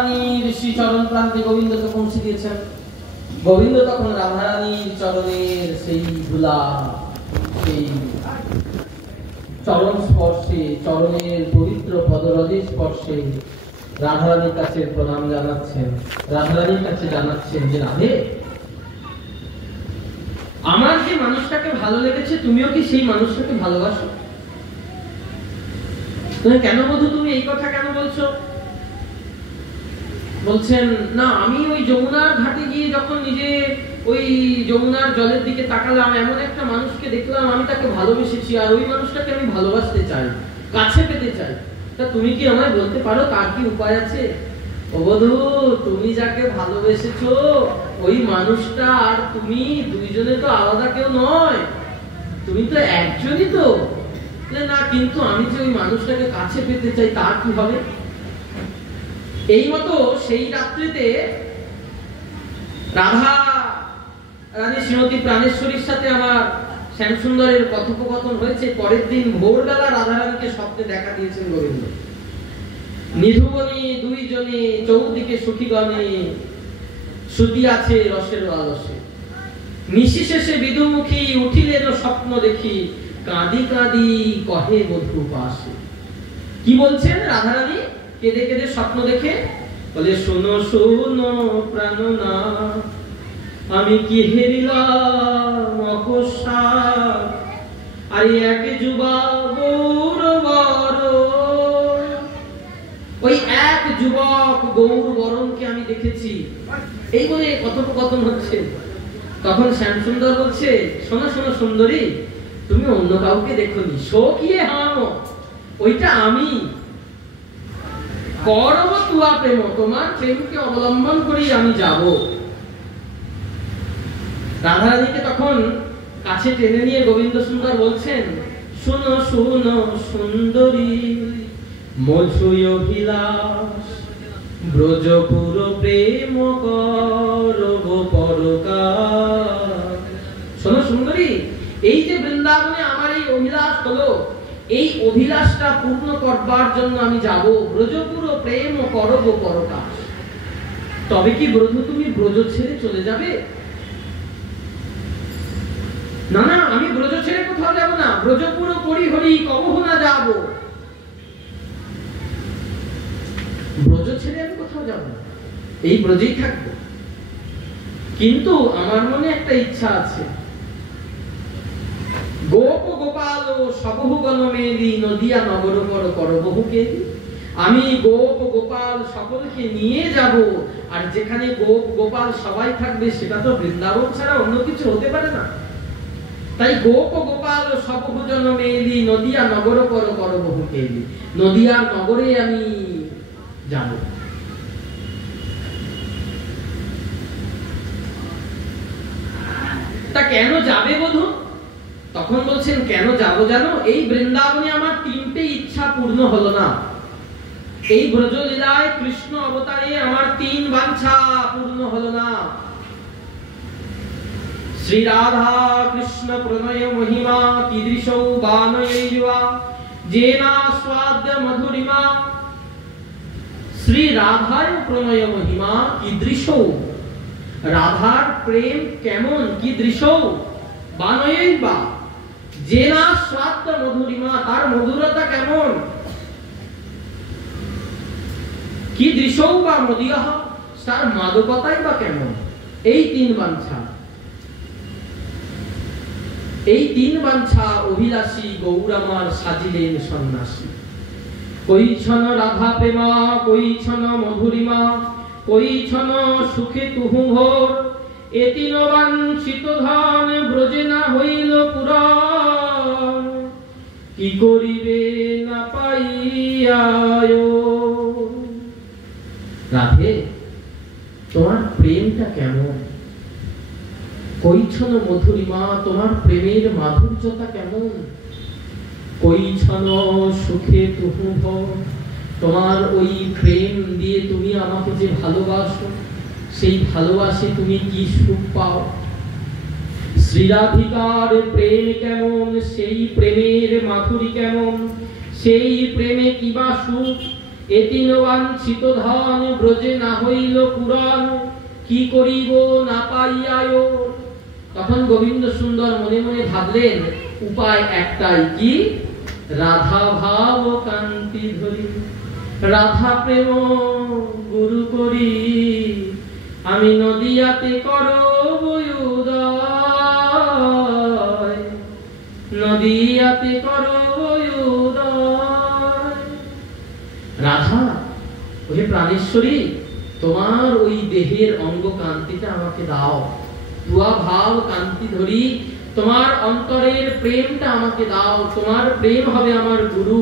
শ্রী চরণ প্রান্তে গোবিন্দকে পৌঁছে দিয়েছেন। গোবিন্দ তখন রাধারানীর চরণের সেই ধুলা, সেই চরণ স্পর্শে, চরণের পবিত্র পদরজের স্পর্শে রাধারানীর কাছে প্রণাম জানাচ্ছেন। রাধারানীর কাছে জানাচ্ছেন যে রাধে, আমার যে মানুষটাকে ভালো লেগেছে, তুমিও কি সেই মানুষটাকে ভালোবাসো? কেন বধূ তুমি এই কথা কেন বলছো? বলছেন, না, আমি ওই যমুনার ঘাটে গিয়ে যখন নিজে ওই যমুনার জলের দিকে তাকালাম, এমন একটা মানুষকে দেখলাম, আমি তাকে ভালোবেসেছি, আর ওই মানুষটাকে আমি ভালোবাসতে চাই, কাছে পেতে চাই। তা তুমি কি আমায় বলতে পারো তার কি উপায় আছে? ও বধূ, তুমি যাকে ভালোবেসেছো ওই মানুষটা আর তুমি দুইজনে তো আলাদা কেউ নয়, তুমি তো একজনই তো। না, কিন্তু আমি যে ওই মানুষটাকে কাছে পেতে চাই, তার কি হবে? এই মতো সেই রাত্রিতে রাধা রানী শ্রীমতী প্রাণেশ্বরীর সাথে আমার শ্যামসুন্দরের কথোপকথন হয়েছে। পরের দিন ভোরবেলা রাধারানীকে স্বপ্নে দেখা দিয়েছেন গোবিন্দ। নিধুবনী দুইজনে চৌদিকে সুখীগণে শ্রুতি আছে রসের আলসে, নিশিশেষে বিদুমুখী উঠিলেন স্বপ্ন দেখি, কাঁদি কাঁদি কহে বধূ পাশে। কি বলছেন রাধারানী কেঁদে কেঁদে স্বপ্ন দেখে? বলে, শোনো শোনো প্রাণনা, আমি কি হেরিলাম অকস্মাৎ, আর এক যুবা গৌরবর, ওই এক যুবক গৌরবরণকে আমি দেখেছি। এই বলে কথোপকথন হচ্ছে। তখন শ্যামসুন্দর বলছে, শোনো শোনো সুন্দরী, তুমি অন্য কাউকে দেখোনি, শোকিয়ে হানো, ওইটা আমি। করব তুয়া প্রেম, তোমার প্রেমকে অবলম্বন করেই আমি যাব। রাধারানীকে তখন কাছে টেনে নিয়ে গোবিন্দ সুন্দর বলছেন, শুনো শুনো সুন্দরী, মধুয় অভিলাষ ব্রজপুর প্রেম করব পরকার। শোনো সুন্দরী, এই যে বৃন্দাবনে আমার এই অভিলাষ হলো, এই অভিলাষটা পূর্ণ করবার জন্য আমি যাব। ব্রজপুর প্রেম করব পরকাশ। তবে কি ব্রজ তুমি ব্রজ ছেড়ে চলে যাবে? না না, আমি ব্রজ ছেড়ে কোথাও যাব না। ব্রজপুর পরিহরি কবহু না যাব। ব্রজ ছেড়ে আমি কোথাও যাব না, এই ব্রজেই থাকবো। কিন্তু আমার মনে একটা ইচ্ছা আছে, গোপ গোপাল সবহু গণমেলি নদিয়া নগর কর করবহু কেলি। আমি গোপ গোপাল সকলকে নিয়ে যাব, আর যেখানে গোপ গোপাল সবাই থাকবে সেটা তো বৃন্দাবন ছাড়া অন্য কিছু হতে পারে না। তাই গোপ গোপাল সবহু জনমেলি নদিয়া নগর কর করবহু কেলি, নদিয়ার নগরে আমি যাব। তা কেন যাবে বধূ? তখন বলছেন, কেন যাব জানো? এই বৃন্দাবনে আমার তিনটে ইচ্ছা পূর্ণ হলো না। এই ব্রজলীলায় কৃষ্ণ অবতারে আমার তিন বাঞ্ছা পূর্ণ হলো না। শ্রী রাধা কৃষ্ণ প্রণয় মহিমা কীদৃশৌ বানয়ৈর্যা যেনা স্বাদ্য মধুরিমা। শ্রী রাধার প্রণয় মহিমা কীদৃশৌ, রাধার প্রেম কেমন, কীদৃশৌ বানয়ৈর্যা যেনা স্বাদ্য মধুরিমা, তার মধুরতা কেমন, কীদৃশৌ বা মদীয়ঃ, তার মাদকতাই বা কেমন। এই তিন বাঞ্ছা, এই তিন বাঞ্ছা অভিলাষী গৌরামার সাজিলেন সন্ন্যাসী। কৈছন রাধা প্রেমা, কৈছন মধুরিমা, কৈছন সুখে তুহু ঘোর, এ তিন বাঞ্ছিত ধন ব্রজে না হইল পুরাণ, কি করিবে না পাইয়ায়। রাধে, তোমার প্রেমটা কেমন? কৈছন মধুরিমা, তোমার প্রেমের মাধুর্যতা কেমন? কৈছন সুখে তুহু ভোর, তোমার ওই প্রেম দিয়ে তুমি আমাকে যে ভালোবাসো, সেই ভালোবাসে তুমি কি সুখ পাও? শ্রীরাধিকার প্রেম কেমন, সেই প্রেমের মাধুরী কেমন, সেই প্রেমে কিবা সুখ, এতিন বাঞ্ছিত ধন ব্রজে না হইল পূরণ, কি করিব না পাইয়ায়। তখন গোবিন্দ সুন্দর মনে মনে ভাবলেন উপায় একটাই, কি? রাধা ভাব কান্তি ধরি, রাধা প্রেম গুরু করি, আমি নদিয়াতে করব উদয়, নদিয়াতে করব উদয়। রাধা, ওহে প্রাণেশ্বরী, তোমার ওই দেহের অঙ্গ কান্তিটা আমাকে দাও, তুয়া ভাব কান্তি ধরি, তোমার অন্তরের প্রেমটা আমাকে দাও, তোমার প্রেম হবে আমার গুরু,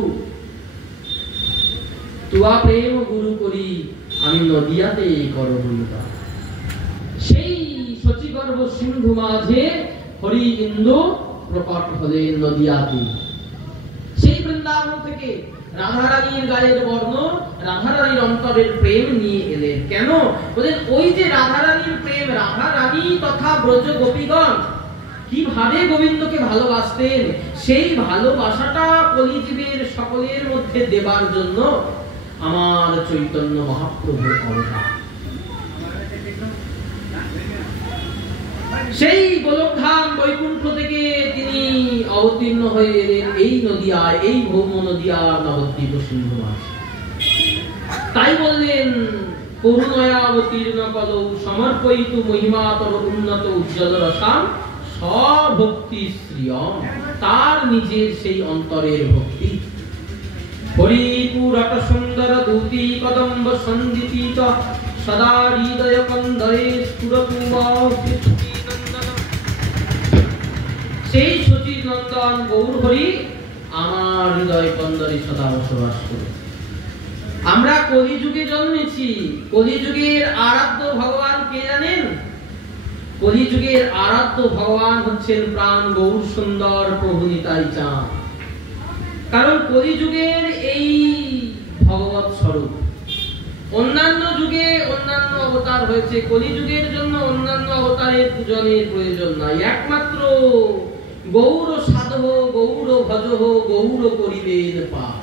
তুয়া প্রেম গুরু করি, আমি নদিয়াতে করব উদয়। সেই শচীগর্ভ সিন্ধু মাঝে হরি ইন্দু প্রকট হলেন নদিয়াতে। সেই বৃন্দাবন থেকে রাধারানীর গায়ের বর্ণ, রাধারানীর অন্তরের প্রেম নিয়ে এলেন। কেন? বলেন ওই যে রাধারানীর প্রেম, রাধারানী তথা ব্রজ গোপীগণ কিভাবে গোবিন্দকে ভালোবাসতেন, সেই ভালোবাসাটা কলিজীবের সকলের মধ্যে দেবার জন্য আমার চৈতন্য মহাপ্রভুর অবতার। সেই গোলকধাম বৈকুণ্ঠ থেকে তিনি অবতীর্ণ হয়ে এলেন এই নদিয়ায়, এই ভৌম নদিয়ার নবদ্বীপ সিন্ধু মাঝে। তাই বললেন করুণয়া অবতীর্ণ কলৌ সমর্পয়িতু মহিমাতর উন্নত উজ্জ্বল রসাম স্বভক্তি শ্রিয়ম। তার নিজের সেই অন্তরের ভক্তি। হরিপুরট সুন্দর দূতি কদম্ব সন্দিত সদা হৃদয় কন্দরে সেই সচির নন্দন গৌর হরি আমার হৃদয় কন্দরে সদা বসবাস করে। আমরা কলিযুগে জন্মেছি, কলিযুগের আরাধ্য ভগবান কে জানেন? কলিযুগের আরাধ্য ভগবান হচ্ছেন প্রাণ গৌর সুন্দর প্রভু নিতাই চাঁদ। কারণ কলিযুগের এই ভগবৎ স্বরূপ। অন্যান্য যুগে অন্যান্য অবতার হয়েছে, কলিযুগের জন্য অন্যান্য অবতারের পূজনের প্রয়োজন নাই। একমাত্র গৌর সাধব, গৌর ভজহ, গৌর করিবেন পার।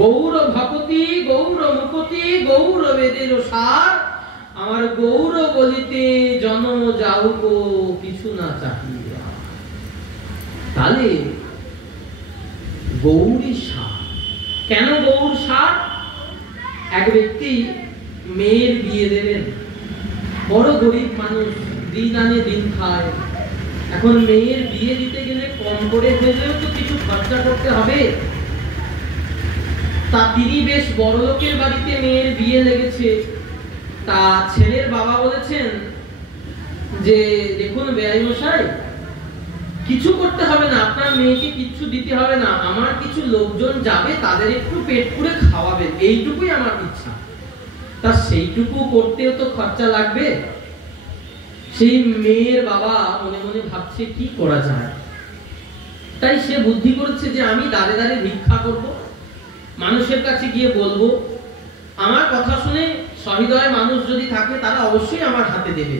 গৌর ভকতি, গৌর মুকতি, গৌর বেদের সার, আমার গৌর বলিতে জনম যাউক কিছু না চাহিয়া। তাহলে গৌরী সার। কেন গৌর সার? এক ব্যক্তি মেয়ের বিয়ে দেবেন, বড় গরিব মানুষ, দিন আনে দিন খায়। এখন মেয়ের বিয়ে দিতে গেলে কম করে হলেও তো কিছু খরচা করতে হবে। তা তিনি বেশ বড় লোকের বাড়িতে মেয়ের বিয়ে লেগেছে। তা ছেলের বাবা বলেছেন যে দেখুন বেয়াই মশাই, কিছু করতে হবে না, আপনার মেয়েকে কিছু দিতে হবে না, আমার কিছু লোকজন যাবে, তাদের একটু পেট পুরে খাওয়াবেন, এইটুকুই আমার ইচ্ছা। তা সেইটুকু করতেও তো খরচা লাগবে। সেই মেয়ের বাবা মনে মনে ভাবছে কি করা যায়। তাই সে বুদ্ধি করেছে যে আমি দাঁড়ে দাঁড়ে ভিক্ষা করব, মানুষের কাছে গিয়ে বলবো, আমার কথা শুনে সহৃদয় মানুষ যদি থাকে তারা অবশ্যই আমার হাতে দেবে।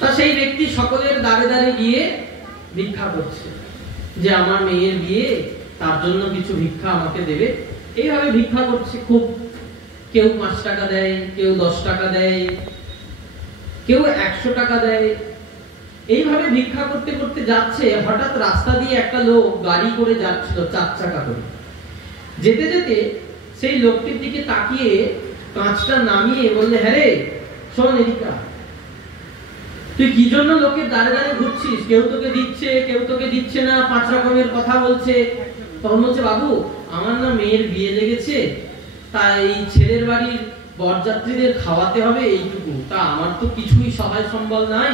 তা সেই ব্যক্তি সকলের দাঁড়ে দাঁড়ে গিয়ে ভিক্ষা করছে যে আমার মেয়ের বিয়ে, তার জন্য কিছু ভিক্ষা আমাকে দেবে। এইভাবে ভিক্ষা করছে খুব। কেউ 5 টাকা দেয়, কেউ 10 টাকা দেয়, কেউ 100 টাকা দেয়। এইভাবে ভিক্ষা করতে করতে যাচ্ছে। হঠাৎ রাস্তা দিয়ে একটা লোক গাড়ি করে যাচ্ছিল, 4 চাকা করে। যেতে যেতে সেই লোকটির দিকে তাকিয়ে কাঁচটা নামিয়ে বললে, হ্যাঁ রে শোন, এদিকে তুই কি জন্য লোকের দাঁড়ে দাঁড়িয়ে ঘুরছিস? কেউ তোকে দিচ্ছে, কেউ তোকে দিচ্ছে না, 5 রকমের কথা বলছে। তখন বলছে, বাবু আমার না মেয়ের বিয়ে লেগেছে, তাই ছেলের বাড়ির বরযাত্রীদের খাওয়াতে হবে এইটুকু। তা আমার তো কিছুই সহায় সম্বল নাই,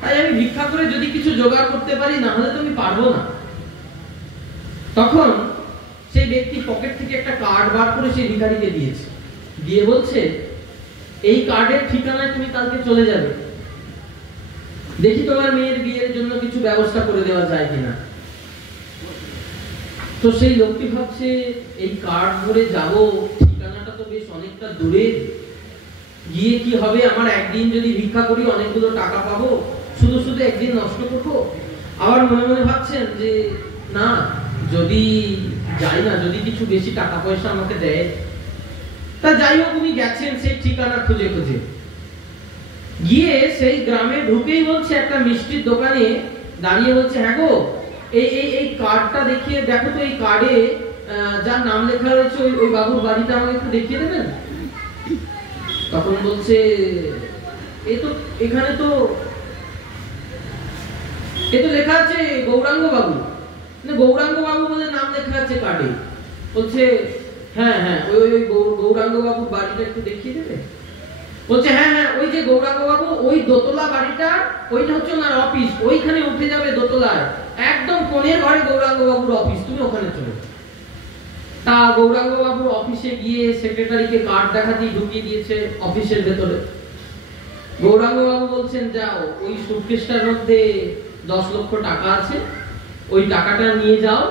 তাই আমি ভিক্ষা করে যদি কিছু জোগাড় করতে পারি, না হলে তো আমি পারবো না। তখন সেই ব্যক্তি পকেট থেকে একটা কার্ড বার করে সেই ভিখারিকে দিয়েছে, দিয়ে বলছে, এই কার্ডের ঠিকানায় তুমি কালকে চলে যাবে, দেখি তোমার মেয়ের বিয়ের জন্য কিছু ব্যবস্থা করে দেওয়া যায় কিনা। তো সেই লোকটি ভাবছে, এই কার্ড ধরে যাব, ঠিকানাটা তো বেশ অনেকটা দূরে, গিয়ে কি হবে, আমার একদিন যদি ভিক্ষা করি অনেকগুলো টাকা পাবো, শুধু শুধু একদিন নষ্ট করবো। আবার মনে মনে ভাবছেন যে না, যদি যাই না, যদি কিছু বেশি টাকা পয়সা আমাকে দেয়। তা যাই হোক, উনি গেছেন সেই ঠিকানা খুঁজে খুঁজে, গিয়ে সেই গ্রামে ঢুকেই বলছে একটা মিষ্টির দোকানে দাঁড়িয়ে বলছে, হ্যাঁ গো, এই কার্ডটা দেখিয়ে দেখো তো, এই কার্ডে যার নাম লেখা রয়েছে ওই বাবুর বাড়িটা আমাকে একটু দেখিয়ে দেবেন। তখন বলছে, এখানে তো লেখা আছে গৌরাঙ্গ বাবু, গৌরাঙ্গ বাবু বলে নাম লেখা আছে কার্ডে। বলছে, হ্যাঁ হ্যাঁ, ওই গৌরাঙ্গ বাবুর বাড়িটা একটু দেখিয়ে দেবে। বলছে, হ্যাঁ হ্যাঁ, ওই যে গৌরাঙ্গ বাবু, ওই দোতলা বাড়িটা, ওইটা হচ্ছে ওনার অফিস, ওইখানে উঠে যাবে দোতলায়, একদম কোণের ঘরে গৌরাঙ্গ বাবুর অফিস, তুমি ওখানে চলো। তা গৌরাঙ্গ বাবুর অফিসে গিয়ে সেক্রেটারিকে কার্ড দেখাতেই ঢুকিয়ে দিয়েছে অফিসের ভেতরে। গৌরাঙ্গ বাবু বলছেন, যাও, ওই সুটকেসটার মধ্যে 10 লক্ষ টাকা আছে, ওই টাকাটা নিয়ে যাও,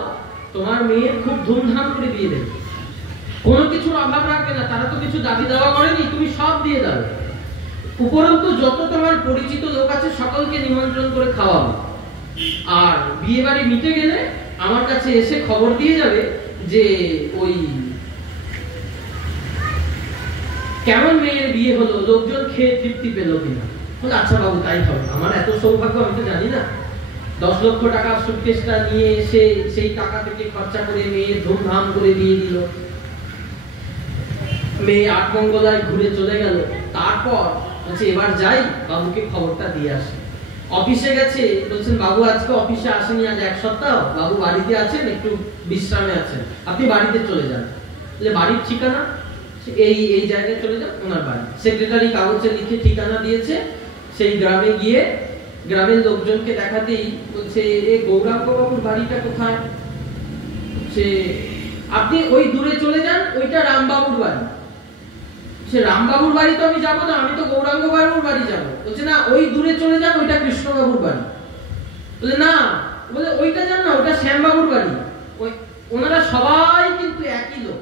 তোমার মেয়ের খুব ধুমধাম করে দিয়ে দেবে, কোনো কিছুর অভাব রাখবে না, তারা তো কিছু দাবি দেওয়া করেনি, তুমি সব দিয়ে দাও, উপরন্তু যত তোমার পরিচিত লোক আছে সকলকে নিমন্ত্রণ করে খাওয়াবো, আর বিয়ে বাড়ি মিটে গেলে আমার কাছে এসে খবর দিয়ে যাবে যে ওই কেমন মেয়ের বিয়ে হলো, লোকজন খেয়ে তৃপ্তি পেল কিনা। বলে, আচ্ছা বাবু, তাই হবে, আমার এত সৌভাগ্য আমি তো জানি না। 10 লক্ষ টাকার সুটকেসটা নিয়ে এসে সেই টাকা থেকে খরচা করে মেয়ে ধুমধাম করে দিয়ে দিল, মেয়ে আটমঙ্গলায় ঘুরে চলে গেল। তারপর বলছে, এবার যাই, বাবুকে খবরটা দিয়ে আসে। অফিসে গেছে, বলছেন, বাবু আজকে অফিসে আসেনি, আজ 1 সপ্তাহ, বাবু বাড়িতে আছেন, একটু বিশ্রামে আছেন, আপনি বাড়িতে চলে যান। বাড়ির ঠিকানা এই জায়গায় চলে যান, ওনার বাড়ি। সেক্রেটারি কাগজে লিখে ঠিকানা দিয়েছে, সেই গ্রামে গিয়ে গ্রামের লোকজনকে দেখাতেই বলছে, গৌরাঙ্গ বাবুর বাড়িটা কোথায়? সে, আপনি ওই দূরে চলে যান, ওইটা রামবাবুর বাড়ি। সে, রামবাবুর বাড়ি তো আমি যাবো না, আমি তো গৌরাঙ্গ বাবুর বাড়ি যাবো। বলছে, না, ওই দূরে চলে যান, ওইটা কৃষ্ণবাবুর বাড়ি। বলে, না, বলে ওইটা যান না, ওটা শ্যামবাবুর বাড়ি। ওনারা সবাই কিন্তু একই লোক,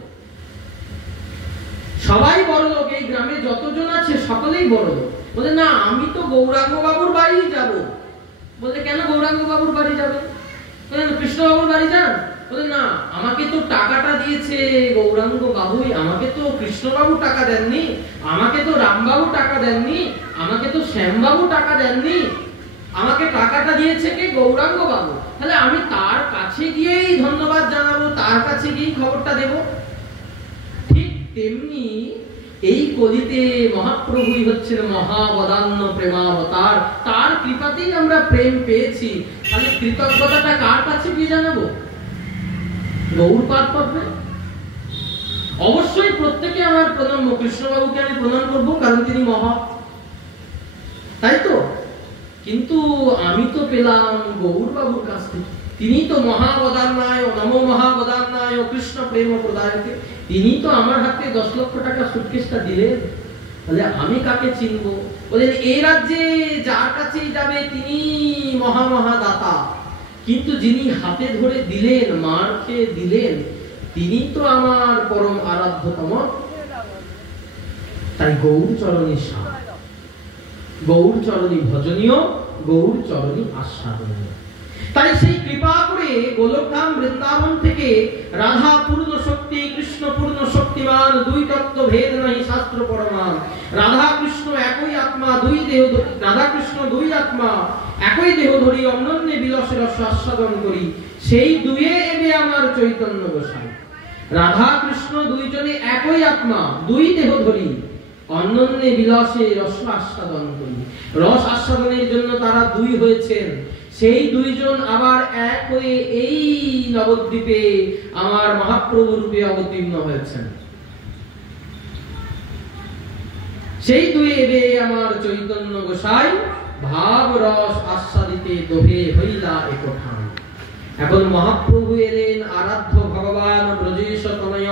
সবাই বড় লোক, এই গ্রামে যতজন আছে সকলেই বড় লোক। বলে, না, আমি তো গৌরাঙ্গ বাবুর বাড়ি যাব। বলে, কেন গৌরাঙ্গ বাবুর বাড়ি যাবে? বলে, কৃষ্ণবাবুর বাড়ি যান। বলে, না, আমাকে তো টাকাটা দিয়েছে গৌরাঙ্গ বাবুই, আমাকে তো কৃষ্ণবাবু টাকা দেননি, আমাকে তো রামবাবু টাকা দেননি, আমাকে তো শ্যামবাবু টাকা দেননি, আমাকে টাকাটা দিয়েছে কে? গৌরাঙ্গ বাবু। তাহলে আমি তার কাছে গিয়েই ধন্যবাদ জানাবো, তার কাছে গিয়েই খবরটা দেব। ঠিক তেমনি এই কলিতে মহাপ্রভুই হচ্ছেন মহাবদান্য প্রেমাবতার, তার কৃপাতেই আমরা প্রেম পেয়েছি। তাহলে কৃতজ্ঞতাটা কার কাছে গিয়ে জানাবো? গৌরপাদ পদ্মে? অবশ্যই প্রত্যেকে আমার প্রণাম, কৃষ্ণবাবুকে আমি প্রণাম করবো, কারণ তিনি মহা, তাই তো। কিন্তু আমি তো পেলাম গৌরবাবুর কাছ থেকে, তিনি তো মহাবদান্নায়, নমো মহাবদান্নায় কৃষ্ণ প্রেম প্রদায়কে, তিনি তো আমার হাতে 10 লক্ষ টাকা সুটকেসটা দিলেন। তাহলে আমি কাকে চিনবো? বলেন, এই রাজ্যে যার কাছেই যাবে তিনি মহামহাদাতা, কিন্তু যিনি হাতে ধরে দিলেন, মার খেয়ে দিলেন, তিনি তো আমার পরম আরাধ্যতম। তাই গৌর চরণী সার, গৌর চরণী ভজনীয়, গৌর চরণী আস্বাদনীয়। তাই সেই কৃপা করে গোলকধাম বৃন্দাবন থেকে রাধা পূর্ণ শক্তি, কৃষ্ণ পূর্ণ শক্তিমান, দুই তত্ত্ব ভেদ নাই শাস্ত্র প্রমাণ। রাধা কৃষ্ণ একই আত্মা, দুই দেহ, রাধা কৃষ্ণ দুই আত্মা, একই দেহ ধরি, অনন্যে বিলাসে রস আস্বাদন করি, সেই দুয়ে এবে আমার চৈতন্য গোসাই। রাধা কৃষ্ণ দুইজনে একই আত্মা, দুই দেহ ধরি, অনন্যে বিলাসে রস আস্বাদন করি। রস আস্বাদনের জন্য তারা দুই হয়েছেন, সেই দুইজন আবার এক হয়ে এই নবদ্বীপে আমার মহাপ্রভু রূপে অবতীর্ণ হয়েছেন। সেই দুই এবে আমার চৈতন্য গোসাই, ভাব রস আস্বাদিতে দোহে হইলা একঠান। এখন মহাপ্রভু এলেন আরাধ্য ভগবান ব্রজেশ তনয়,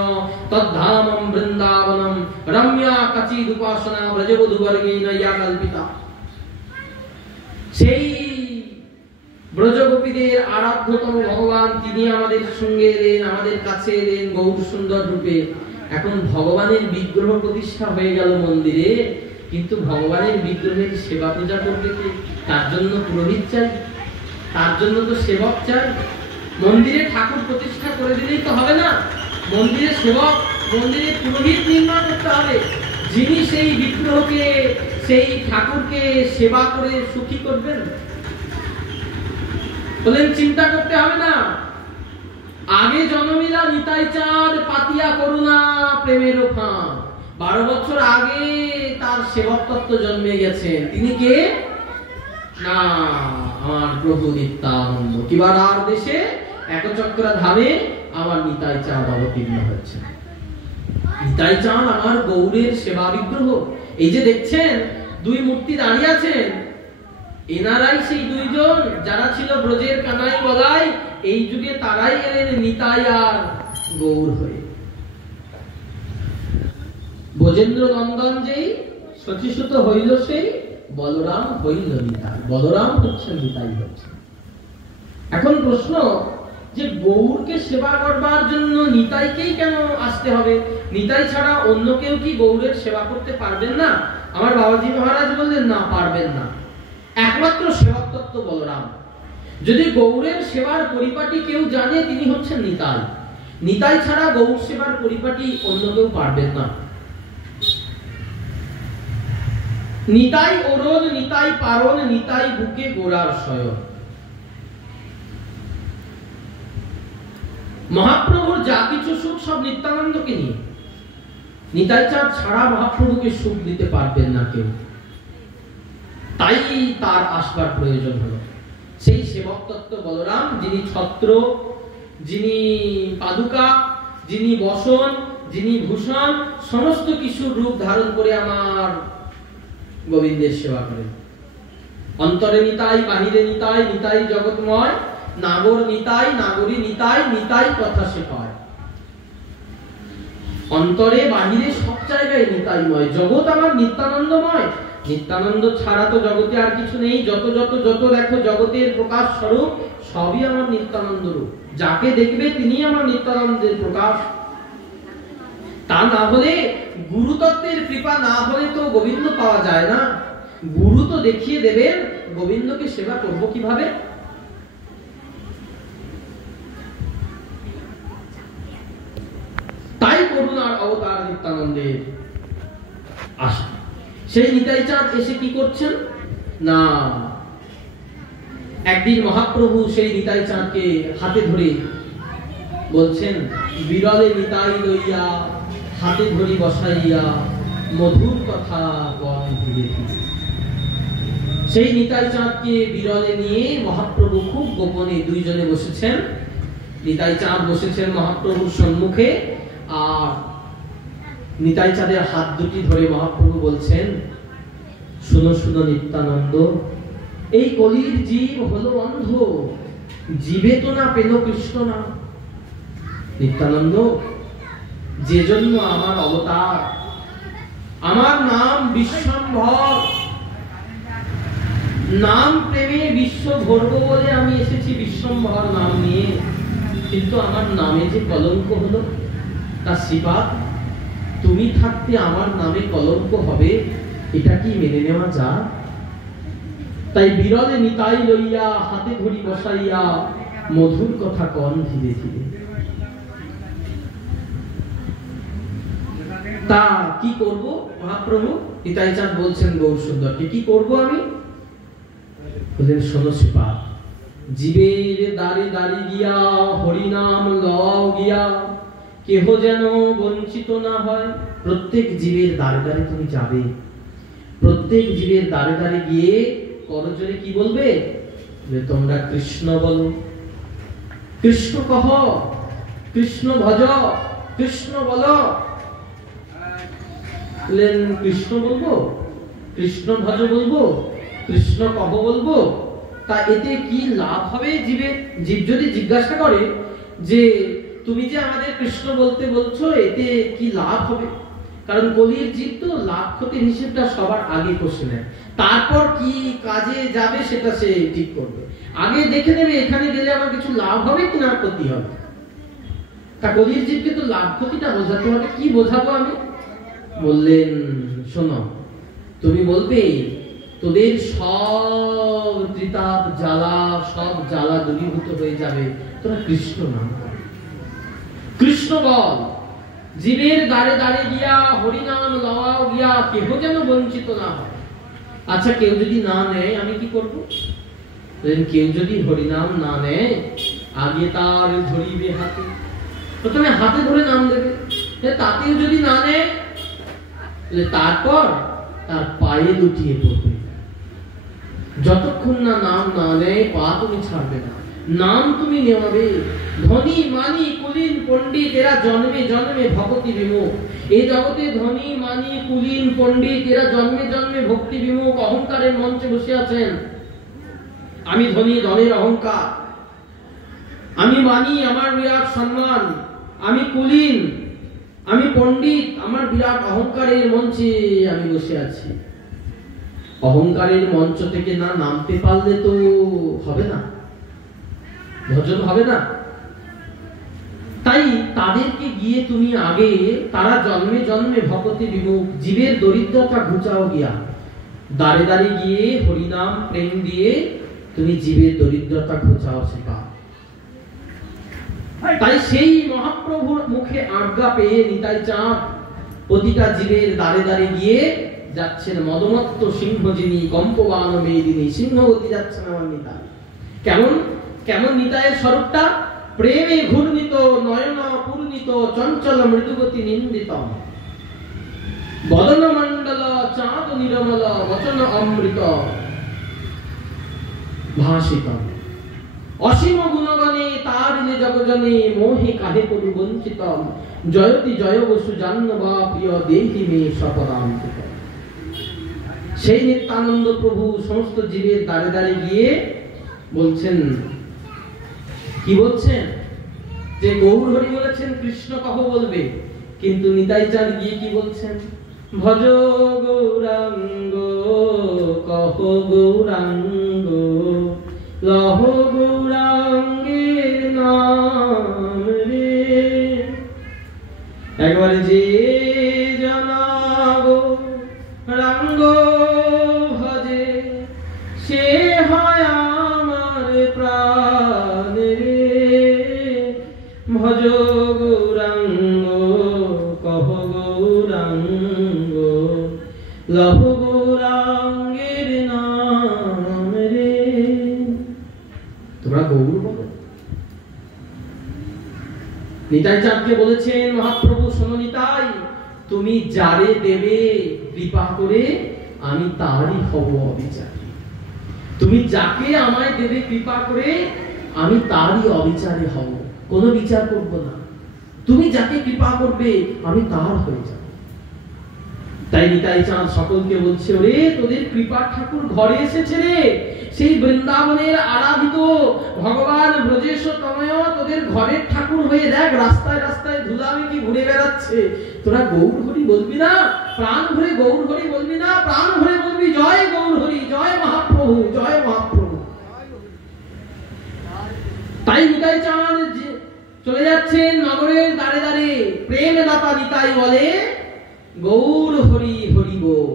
তদ্ধামম বৃন্দাবনম রম্যা কাচিদ উপাসনা ব্রজবধূ বর্গেণ ইয়া কল্পিতা। সেই ব্রজগোপীদের আরাধ্যতম ভগবান তিনি আমাদের সঙ্গে এলেন, আমাদের কাছে এলেন গৌর সুন্দর রূপে। এখন ভগবানের বিগ্রহ প্রতিষ্ঠা হয়ে গেল মন্দিরে, কিন্তু ভগবানের বিগ্রহের সেবা পূজা করবে কে? তার জন্য পুরোহিত চাই, তার জন্য তো সেবক চাই। মন্দিরে ঠাকুর প্রতিষ্ঠা করে দিলেই তো হবে না, মন্দিরে সেবক, মন্দিরে পুরোহিত নির্মাণ করতে হবে, যিনি সেই বিগ্রহকে, সেই ঠাকুরকে সেবা করে সুখী করবেন। বলেন চিন্তা করতে হবে না, আগে জন্মিলা নিতাই চাঁদ পাতিয়া করুণা প্রেমের ফাঁদ। 12 বছর আগে তার সেবক তত্ত্ব জন্মে গেছেন। তিনি কে? না, আমার প্রভু নিত্যানন্দ। কিবার আর দেশে একচক্রা ধামে আমার নিতাই চাঁদ অবতীর্ণ হচ্ছে। নিতাই চাঁদ আমার গৌরের সেবা বিগ্রহ। এই যে দেখছেন দুই মূর্তি দাঁড়িয়ে আছেন, এনারাই সেই দুইজন যারা ছিল ব্রজের কানাই বলাই। এই যুগে তারাই এলেন নিতাই আর গৌর হয়ে। ব্রজেন্দ্র নন্দন যেই শচীসুত হইল সেই বলরাম হইল নিতাই। বলরাম হচ্ছেন নিতাই হচ্ছেন। এখন প্রশ্ন যে গৌরকে সেবা করবার জন্য নিতাইকেই কেন আসতে হবে? নিতাই ছাড়া অন্য কেউ কি গৌরের সেবা করতে পারবেন না? আমার বাবাজি মহারাজ বললেন না, পারবেন না। একমাত্র সেবক তত্ত্ব বলরাম। যদি গৌরের সেবার পরিপাটি কেউ জানে তিনি হচ্ছেন নিতাই। নিতাই ছাড়া গৌর সেবার পরিপাটি অন্য কেউ পারবেন না। নিতাই ওরণ, নিতাই পারণ, নিতাই বুকে গোড়ার শয়ন। মহাপ্রভুর যা কিছু সুখ সব নিত্যানন্দকে নিয়ে। নিতাই চাঁদ ছাড়া মহাপ্রভুকে সুখ দিতে পারবেন না কেউ, তাই তার আসবার প্রয়োজন হলো। সেই সেবক তত্ত্ব বলরাম, যিনি ছত্র, যিনি পাদুকা, যিনি বসন, যিনি ভূষণ, সমস্ত কিছুর রূপ ধারণ করে আমার গোবিন্দের সেবা করেন। অন্তরে নিতাই, বাহিরে নিতাই, নিতাই জগৎময়, নাগর নিতাই, নাগরী নিতাই, নিতাই কথা সে পায়। অন্তরে বাহিরে সব জায়গায় নিতাইময়। জগৎ আমার নিত্যানন্দময়। নিত্যানন্দ ছাড়া তো জগতে আর কিছু নেই। যত যত যত দেখো জগতের প্রকাশ স্বরূপ সবই আমার নিত্যানন্দ রূপ। যাকে দেখবে তিনি আমার নিত্যানন্দের প্রকাশ। তা না হলে, গুরুতত্ত্বের কৃপা না হলে তো গোবিন্দ পাওয়া যায় না। গুরু তো দেখিয়ে দেবেন, গোবিন্দকে সেবা করব কিভাবে? তাই করুণার অবতার নিত্যানন্দের আসা। সেই নিতাই চাঁদ এসে কি করছেন না, একদিন মহাপ্রভু সেই নিতাই চাঁদকে হাতে ধরে বলছেন, বিরলে নিতাই লইয়া হাতে ধরি বসাইয়া মধুর কথা কন ধীরে ধীরে। সেই নিতাই চাঁদকে বিরলে নিয়ে মহাপ্রভু খুব গোপনে দুইজনে বসেছেন। নিতাই চাঁদ বসেছেন মহাপ্রভুর সম্মুখে, আর নিতাই চাঁদের হাত দুটি ধরে মহাপ্রভু বলছেন, শুনো শুনো নিত্যানন্দ, এই কলির জীব হলো অন্ধ, জীবে তো না পেল কৃষ্ণ না। নিত্যানন্দ, যে জন্য আমার অবতার, আমার নাম বিশ্বম্ভর, নাম প্রেমে বিশ্ব ভরব বলে আমি এসেছি বিশ্বম্ভর নাম নিয়ে, কিন্তু আমার নামে যে কলঙ্ক হলো তা শ্রীপাদ, তুমি থাকতে আমার নামে কলঙ্ক হবে, এটা কি মেনে নেওয়া যায়? তাই বিরলে নিতাই লইয়া হাতে ধরি বসাইয়া মধুর কথা কন ধীরে ধীরে। তা কি করব মহাপ্রভু? নিতাই চাঁদ বলছেন গৌর সুন্দরকে, কি করব আমি? বললেন, শোনো শ্রীপাদ, জীবের দ্বারে দ্বারে গিয়া হরিনাম লও গিয়া, কেহ যেন বঞ্চিত না হয়। প্রত্যেক জীবের দ্বারে দ্বারে তুমি যাবে, প্রত্যেক জীবের দ্বারে দ্বারে গিয়ে করজোরে কি বলবে? যে তোমরা কৃষ্ণ বলো, কৃষ্ণ কহ, কৃষ্ণ ভজ, কৃষ্ণ বলো। কৃষ্ণ বলবো, কৃষ্ণ ভজ বলবো, কৃষ্ণ কহ বলবো, তা এতে কি লাভ হবে জীবের? জীব যদি জিজ্ঞাসা করে যে তুমি যে আমাদের কৃষ্ণ বলতে বলছো, এতে কি লাভ হবে? কারণ কলির জীব তো লাভ ক্ষতির হিসেবটা সবার আগে কষে নেয়, তারপর কি কাজে যাবে সেটা সে ঠিক করবে। আগে দেখে নেবে এখানে গেলে আমার কিছু লাভ হবে কি না ক্ষতি হবে। তা কলির জীবকে তো লাভ ক্ষতিটা বোঝাতে হবে। কি বোঝাবো আমি? বললেন, শোনো, তুমি বলবে তোদের সব ত্রিতাপ জ্বালা, সব জ্বালা দূরীভূত হয়ে যাবে, তোরা কৃষ্ণ নাম কর, কৃষ্ণ বল। জীবের দ্বারে দ্বারে গিয়া হরিনাম লওয়াও গিয়া কেহ যেন বঞ্চিত না হয়। আচ্ছা, কেউ যদি না নেয় আমি কি করব? কেউ যদি হরিনাম না নেয়, আগে তার ধরিবে হাতে, প্রথমে হাতে ধরে নাম দেবে। তাতেও যদি না নেয়, তারপর তার পায়ে লুটিয়ে পড়বে। যতক্ষণ না নাম না নেয়, পা তুমি ছাড়বে না, নাম তুমি নেওয়াবে। ধনী মানি কুলীন পণ্ডিত এরা জন্মে জন্মে ভক্তি বিমুখ। এই জগতে ধনী মানি কুলীন পণ্ডিত এরা জন্মে জন্মে ভক্তি বিমুখ, অহংকারের মঞ্চে বসে আছেন। আমি ধনী, ধনের অহংকার, আমি মানি, আমার বিরাট সম্মান, আমি কুলীন, আমি পণ্ডিত, আমার বিরাট অহংকারের মঞ্চে আমি বসে আছি। অহংকারের মঞ্চ থেকে না নামতে পারলে তো হবে না, ভজন হবে না। তাই তাদেরকে গিয়ে তুমি আগে, তারা জন্মে জন্মে ভক্তি বিমুখ, জীবের দরিদ্রতা ঘুচাও গিয়া। দাঁড়ে দাঁড়ে গিয়ে হরিনাম প্রেম দিয়ে তুমি জীবের দরিদ্রতা ঘুচাও শেখা। তাই সেই মহাপ্রভুর মুখে আজ্ঞা পেয়ে নিতাই চাঁদ প্রতিটা জীবের দাঁড়ে দাঁড়ে গিয়ে যাচ্ছেন। মদমত্ত সিংহ যিনি, কম্পবান মেদিনী, সিংহবতী যাচ্ছেন আমার নিতাই। কেমন কেমন নিতাইয়ের স্বরূপটা? প্রেমে ঘূর্ণিত, নয়ন পূর্ণিত, চঞ্চল মৃদুগতি নিন্দিত, বদন মণ্ডল চাঁদ নিরমল, বচন অমৃত ভাষিত। অসীম গুণগণে তার জগজনে, মোহে কাহে পড়ু বঞ্চিত, জয়তি জয় বসু জাহ্নবা প্রিয় দেহি মে সপদান্তিত। সেই নিত্যানন্দ প্রভু সমস্ত জীবের দাঁড়ে দাঁড়ে গিয়ে বলছেন, কি বলছেন? যে গৌর হরি বলেছেন কৃষ্ণ কহ বলবে, কিন্তু নিতাই চাঁদ গিয়ে কি বলছেন? ভজ গৌরাঙ্গ কহ গৌরাঙ্গ, লহ গৌরাঙ্গের নাম রে। একবারে যে জানাগো রাঙ্গ ভজে, সে হয় আমার প্রাণ রে। ভজ গৌরাঙ্গ কহ গৌরাঙ্গ, লহ গৌরাঙ্গের নাম রে। তোমরা গৌর বলো। নিতাই চাঁদকে বলেছেন মহাপ্রভু, শোনো নিতাই, তুমি যারে দেবে কৃপা করে, আমি তারই হব অবিচারী। তুমি যাকে আমায় দেবে কৃপা করে, আমি তারই অবিচারে হব, কোনো বিচার করব না। তুমি যাকে কৃপা করবে, আমি তার হয়ে যাব। তাই নিতাই চাঁদ সকলকে বলছে, ওরে তোদের কৃপা ঠাকুর ঘরে এসেছে রে। সেই বৃন্দাবনের আরাধিত ভগবান ব্রজেশ তনয় তোদের ঘরের ঠাকুর হয়ে দেখ, রাস্তায় রাস্তায় ধুলামেকি ঘুরে বেড়াচ্ছে। তোরা গৌর হরি বলবি না? প্রাণ ভরে গৌর হরি বলবি না? প্রাণ ভরে বলবি জয় গৌর হরি, জয় মহাপ্রভু, জয় মহাপ্রভু। তাই নিতাই চাঁদ চলে যাচ্ছেন নগরের দাঁড়ে দাঁড়ে। প্রেম দাতা নিতাই বলে, গৌর হরি হরি বল।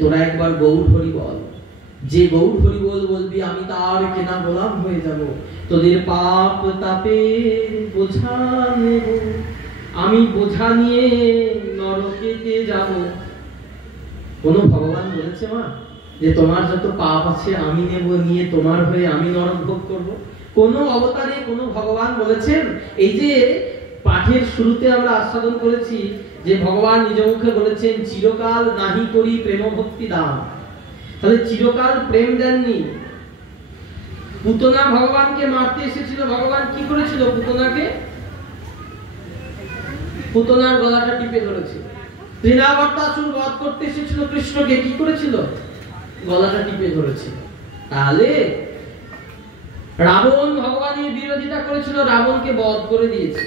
তোরা একবার গৌর হরি বল। যে গৌর হরি বল বলবি, আমি তার কেনা গোলাম হয়ে যাব। তোদের পাপ তাপের বোঝা নেব, আমি বোঝা নিয়ে নরকেতে যাব। কোন ভগবান বলেছে মা যে তোমার যত পাপ আছে আমি নেব, নিয়ে তোমার হয়ে আমি নরক ভোগ করব? কোন অবতারে কোন ভগবান বলেছেন? এই যে পাঠের শুরুতে আমরা আস্বাদন করেছি যে ভগবান নিজ মুখে বলেছেন, চিরকাল নাহি করি প্রেম ভক্তি দান। তাহলে চিরকাল প্রেম দেননি। পুতনা ভগবানকে মারতে এসেছিল, ভগবান কি করেছিল? পুতনাকে, পুতনার গলাটা টিপে ধরেছিল। তৃণাবর্তাসুর বধ করতে এসেছিল কৃষ্ণকে, কি করেছিল? গলাটা টিপে ধরেছিল। তাহলে রাবণ ভগবানের বিরোধিতা করেছিল, রাবণকে বধ করে দিয়েছে।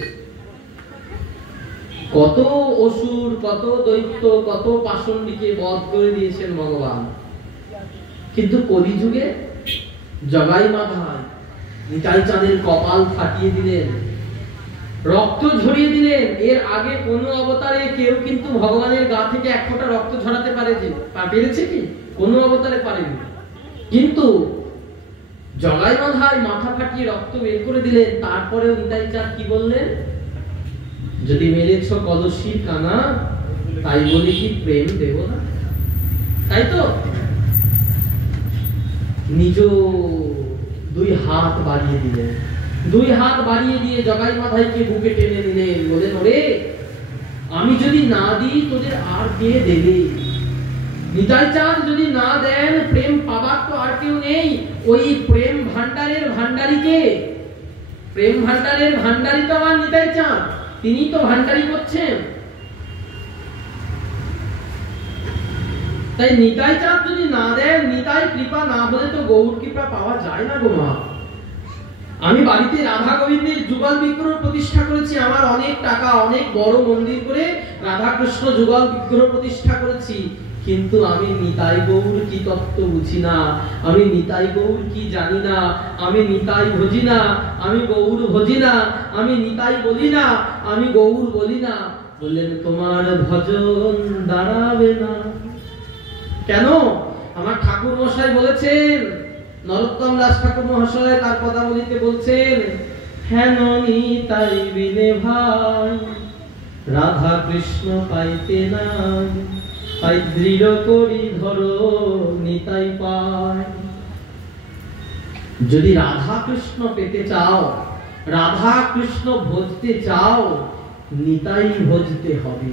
কত অসুর, কত দৈত্য, কত পাষণ্ডীকে বধ করে দিয়েছেন ভগবান। কিন্তু কলিযুগে জগাই মাধাই নিতাই চাঁদের কপাল ফাটিয়ে দিলেন, রক্ত ঝরিয়ে দিলেন। এর আগে কোন অবতারে কেউ কিন্তু ভগবানের গা থেকে এক ফোঁটা রক্ত ঝরাতে পেরেছে কি? কোন অবতারে পারেনি। কিন্তু জগাই মাথায় মাথা ফাটিয়ে রক্ত বের করে দিলেন। তারপরেও নিতাই চাঁদ কি বললেন? যদি মেরেছ কলসির কানা, তাই বলে কি প্রেম দেব না? তাই তো নিজ দুই হাত বাড়িয়ে দিলেন, দুই হাত বাড়িয়ে দিয়ে জগাই মাথাইকে বুকে টেনে নিলেন, বলেন ওরে আমি যদি না দিই তোদের আর কে দেবে? নিতাই চাঁদ যদি না দেন, প্রেম পাবার তো আর কেউ নেই। ওই প্রেম ভান্ডারের ভান্ডারীকে, প্রেম ভান্ডারের ভান্ডারী তো আমার নিতাই চাঁদ, তিনি তো ভান্ডারী করছেন। তাই নিতাই চাঁদ যদি না দেন, নিতাই কৃপা না হলে তো গৌর কৃপা পাওয়া যায় না গো মা। আমি বাড়িতে রাধা গোবিন্দের যুগল বিগ্রহ প্রতিষ্ঠা করেছি, আমার অনেক টাকা, অনেক বড় মন্দির করে রাধা কৃষ্ণ যুগল বিগ্রহ প্রতিষ্ঠা করেছি, কিন্তু আমি নিতাই গৌর কি তত্ত্ব বুঝি না, আমি নিতাই গৌর কি জানি না, আমি নিতাই ভজি না, আমি গৌর ভজি না, আমি নিতাই বলি না, আমি গৌর বলি না। বললেন তোমার ভজন দাঁড়াবে না। কেন? আমার ঠাকুর মশাই বলেছেন, নরোত্তম দাস ঠাকুর মহাশয় তার পদাবলিতে বলছেন, হেন নিতাই বিনে ভাই রাধা কৃষ্ণ পাইতে নাই, তাই দৃঢ় করি ধরো নিতাই পায়। যদি রাধা কৃষ্ণ পেতে চাও, রাধা কৃষ্ণ ভজতে চাও, নিতাই ভজতে হবে।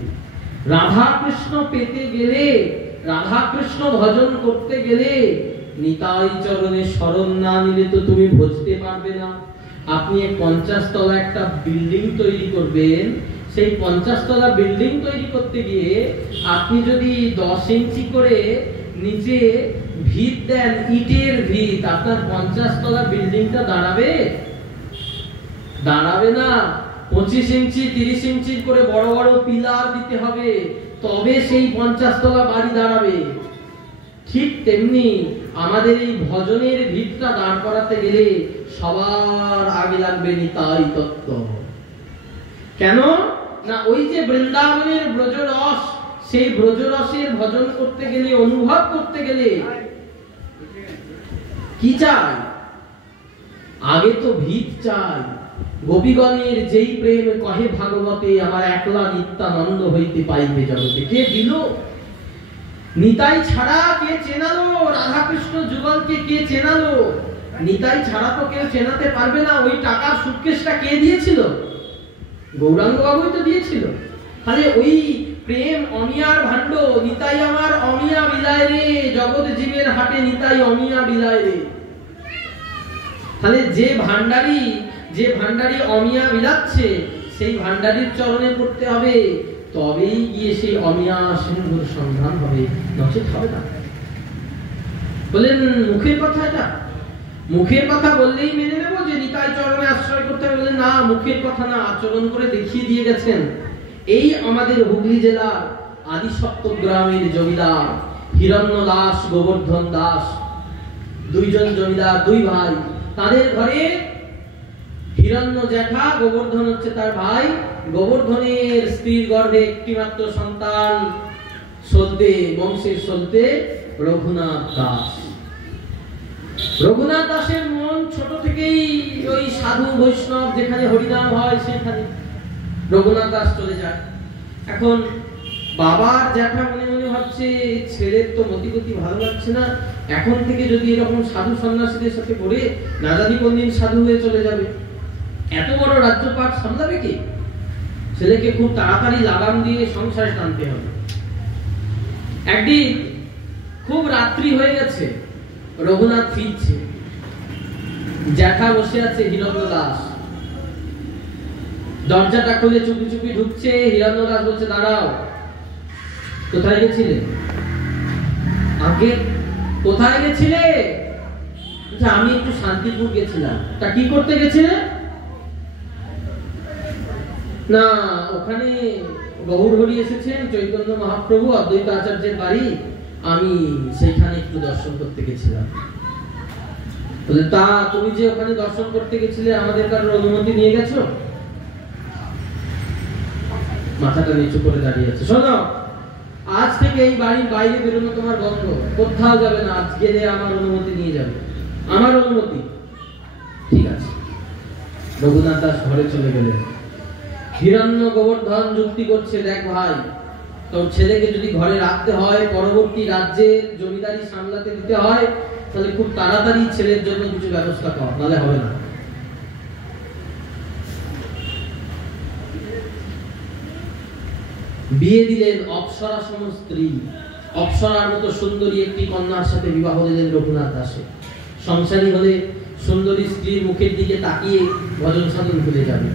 রাধা কৃষ্ণ পেতে গেলে, রাধা কৃষ্ণ ভজন করতে গেলে নিতাই চরণে শরণ না নিলে তো তুমি ভজতে পারবে না। আপনি 50 তলা একটা বিল্ডিং তৈরি করবেন, সেই 50 তলা বিল্ডিং তৈরি করতে গিয়ে আপনি যদি 10 ইঞ্চি করে নিচে ভিত দেন, ইটের ভিত, আপনার 50 তলা বিল্ডিংটা দাঁড়াবে? দাঁড়াবে না। 25 ইঞ্চি 30 ইঞ্চি করে বড় বড় পিলার দিতে হবে, তবে সেই 50 তলা বাড়ি দাঁড়াবে। ঠিক তেমনি আমাদের এই ভজনের ভিতটা দাঁড় করাতে গেলে সবার আগে লাগবে নিতাই তত্ত্ব। কেন না, ওই যে বৃন্দাবনের ব্রজরস, সেই ব্রজরসের ভজন করতে গেলে, অনুভব করতে গেলে কি চাই? আগে তো ভিত চাই। গোপীগণের যেই প্রেম কহে ভাগবতে, আমার একলা নিত্যানন্দ হইতে পাইবে জগতে। কে দিল? নিতাই ছাড়া কে চেনালো? রাধা কৃষ্ণ যুগলকে কে চেনালো? নিতাই ছাড়া তো কেউ চেনাতে পারবে না। ওই টাকার সুটকেসটা কে দিয়েছিল? গৌরাঙ্গ বাবুই তো দিয়েছিল। তাহলে ওই প্রেম অমিয়ার ভাণ্ড, নিতাই আমার অমিয়া বিলায় রে, জগৎ জীবের হাটে নিতাই অমিয়া বিলায় রে। তাহলে যে ভান্ডারী, যে ভান্ডারী অমিয়া বিলাচ্ছে, সেই ভান্ডারীর চরণে পড়তে হবে, তবেই গিয়ে সেই অমিয়া সিন্ধুর সন্ধান হবে, নচেত হবে না। বলেন মুখের কথা এটা? মুখের কথা বললেই মেনে নেব যে নিতাই চরণে আশ্রয় করতে হবে? বলেন না, মুখের কথা না, আচরণ করে দেখিয়ে দিয়ে গেছেন। এই আমাদের হুগলি জেলার আদিসপ্তগ্রামের জমিদার হিরণ্য দাস, গোবর্ধন দাস, দুইজন জমিদার, দুই ভাই। তাদের ঘরে হিরণ্য জ্যাঠা, গোবর্ধন হচ্ছে তার ভাই। গোবর্ধনের স্ত্রীর গর্ভে একটি মাত্র সন্তান, সলতে, বংশের সলতে রঘুনাথ দাস। রঘুনাথ দাসের মন ছোট থেকেই ওই সাধু বৈষ্ণব, যেখানে হরিনাম হয় সেখানে রঘুনাথ দাস চলে যায়। এখন বাবার জ্যাঠা মনে মনে ভাবছে, ছেলের তো মতিগতি ভালো লাগছে না, এখন থেকে যদি এরকম সাধু সন্ন্যাসীদের সাথে পড়ে না জানি কোন দিন সাধু হয়ে চলে যাবে, এত বড় রাজ্যপাট সামলাবে কি? ছেলেকে খুব তাড়াতাড়ি লাগাম দিয়ে সংসারে টানতে হবে। একদিন খুব রাত্রি হয়ে গেছে, রঘুনাথ ফিরছে, জ্যাঠা বসে আছে হিরণ্য দাস। দরজাটা খুলে চুপি চুপি ঢুকছে। হিরণ্য দাস বলছে, দাঁড়াও, কোথায় গেছিলে? আগে কোথায় গেছিলে? আমি একটু শান্তিপুর গেছিলাম। তা কি করতে গেছিলে? না, ওখানে গৌর হরি এসেছেন, চৈতন্য মহাপ্রভু, অদ্বৈত আচার্যের বাড়ি, আমি সেইখানে একটু দর্শন করতে গেছিলাম। বলে, তা তুমি যে ওখানে দর্শন করতে গেছিলে, আমাদের কারোর অনুমতি নিয়ে গেছো? মাথাটা নিচু করে দাঁড়িয়ে আছে। শোনো, আজ থেকে এই বাড়ির বাইরে বেরোনো তোমার বন্ধ, কোথাও যাবে না। আজ গেলে আমার অনুমতি নিয়ে যাবে। আমার অনুমতি। ঠিক আছে, রঘুনাথ দাস ঘরে চলে গেলেন। হিরণ্য গোবর্ধন যুক্তি করছে, দেখ ভাই, তোর ছেলেকে যদি ঘরে রাখতে হয়, পরবর্তী রাজ্যের জমিদারি সামলাতে দিতে হয়, তাহলে খুব তাড়াতাড়ি ছেলের জন্য কিছু ব্যবস্থা কর, নাহলে হবে না। বিয়ে দিলেন অপ্সরা সম স্ত্রী, অপ্সরার মতো সুন্দরী একটি কন্যার সাথে বিবাহ দিলেন রঘুনাথ দাসের। সংসারী হলে সুন্দরী স্ত্রীর মুখের দিকে তাকিয়ে ভজন সাধন ভুলে যাবে।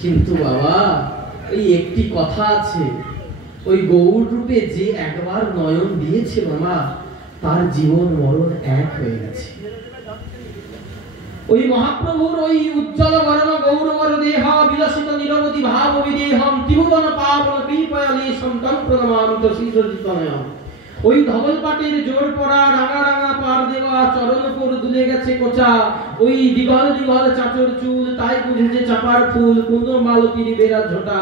কিন্তু বাবা, এই একটি কথা আছে, ওই গৌর রূপে যে একবার নয়ন দিয়েছে মামা, তার জীবন মরণ এক হয়ে গেছে। ওই মহাপ্রভুর ওই উজ্জ্বল বরণ গৌরবর দেহ বিলসিত নিরবধি ভাব বিদেহম ত্রিভুবন পাবন কৃপয়ালেশম তং প্রণমামি তস্যচিত্তনয়ম। ওই ধবল পাটের জোর পড়া রাঙা রাঙা পার দেওয়া চরণ উপর দুলে গেছে কোচা, ওই দিগল দিগল চাচর চুল, তাই বুঝেছে চাপার ফুল, কুন্দন মালতীর বেড়া ঝোটা।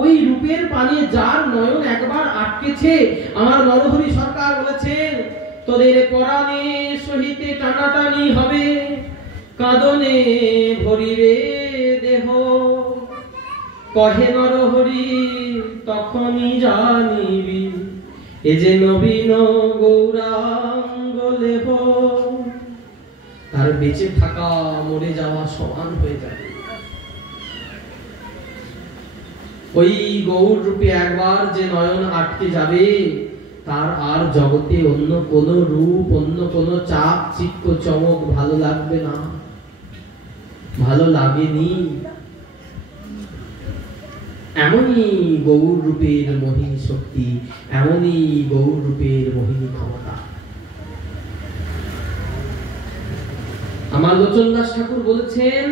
ওই রূপের পানে যার নয়ন একবার আটকেছে, আমার নরহরি সরকার বলেছেন, তোদের পরাণে সহিতে টানাটানি হবে, কাঁদনে ভরিবে দেহ। কহে নরহরি তখনই জানিবি, এ যে নবীন গৌরাঙ্গ লেহ। তার বেঁচে থাকা মরে যাওয়া সমান হয়ে যাবে। ওই গৌর রূপে একবার যে নয়ন আটকে যাবে, তার আর জগতে অন্য কোন রূপ, অন্য কোন চাপ চিক্ক চমক ভালো লাগবে না, ভালো লাগেনি। এমনই গৌর রূপের মোহিনী শক্তি, এমনই গৌর রূপের মোহিনী ক্ষমতা। আমার লোচন দাস ঠাকুর বলেছেন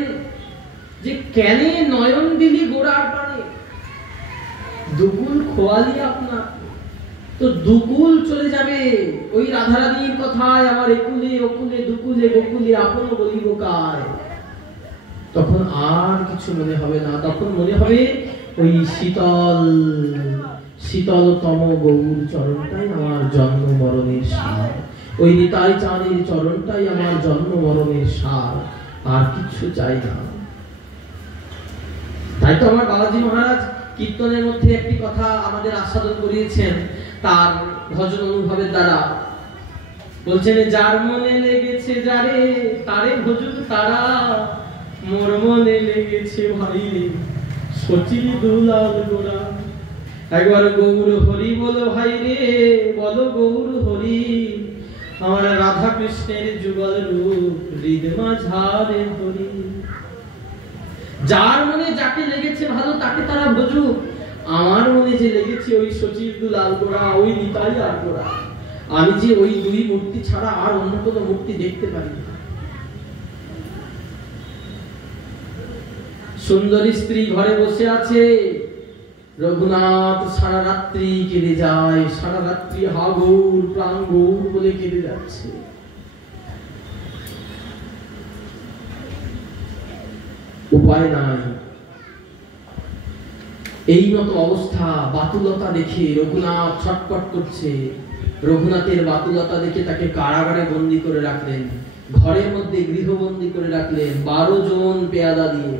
যে, কেন নয়ন দিলি গোড়ার পানে, দুকুল খোয়ালি আপনার, তো দুকুল চলে যাবে। ওই রাধারানীর কথায়, আমার একুলে ওকুলে দুকুলে গোকুলে আপন বলিব কায়। তখন আর কিছু মনে হবে না, তখন মনে হবে ওই শীতল শীতলতম গৌর চরণটাই আমার জন্ম মরণের সার, ওই নিতাই চাঁদের চরণটাই আমার জন্ম মরণের সার, আর কিছু চাই না। তাই তো আমার বাবাজি মহারাজ কীর্তনের মধ্যে একটি কথা আমাদের আস্বাদন করিয়েছেন তার ভজন অনুভবের দ্বারা। বলছেন, যার মনে লেগেছে যারে, তারে ভজুক তারা, মোর মনে লেগেছে ভাই সচি দুলাল গোড়া। একবার গৌর হরি বলো ভাই রে, বলো গৌর হরি, আমার রাধা কৃষ্ণের যুগল রূপ হৃদ মাঝারে হরি। যার মনে যাকে লেগেছে ভালো, তাকে তারা ভজুক। আমার মনে যে লেগেছে ওই সচিব দুলাল গোড়া, ওই নিতাই আর গোড়া, আমি যে ওই দুই মূর্তি ছাড়া আর অন্য কোনো মূর্তি দেখতে পারি না। সুন্দরী স্ত্রী ঘরে বসে আছে, রঘুনাথ সারা রাত্রি কেঁদে যায়, সারা রাত্রি হা গৌর প্রাণ গৌর বলে কেঁদে যাচ্ছে। উপায় নাই, এই মতো অবস্থা। বাতুলতা দেখে রঘুনাথ ছটপট করছে। রঘুনাথের বাতুলতা দেখে তাকে কারাগারে বন্দী করে রাখলেন, ঘরের মধ্যে গৃহবন্দী করে রাখলেন, 12 জন পেয়াদা দিয়ে,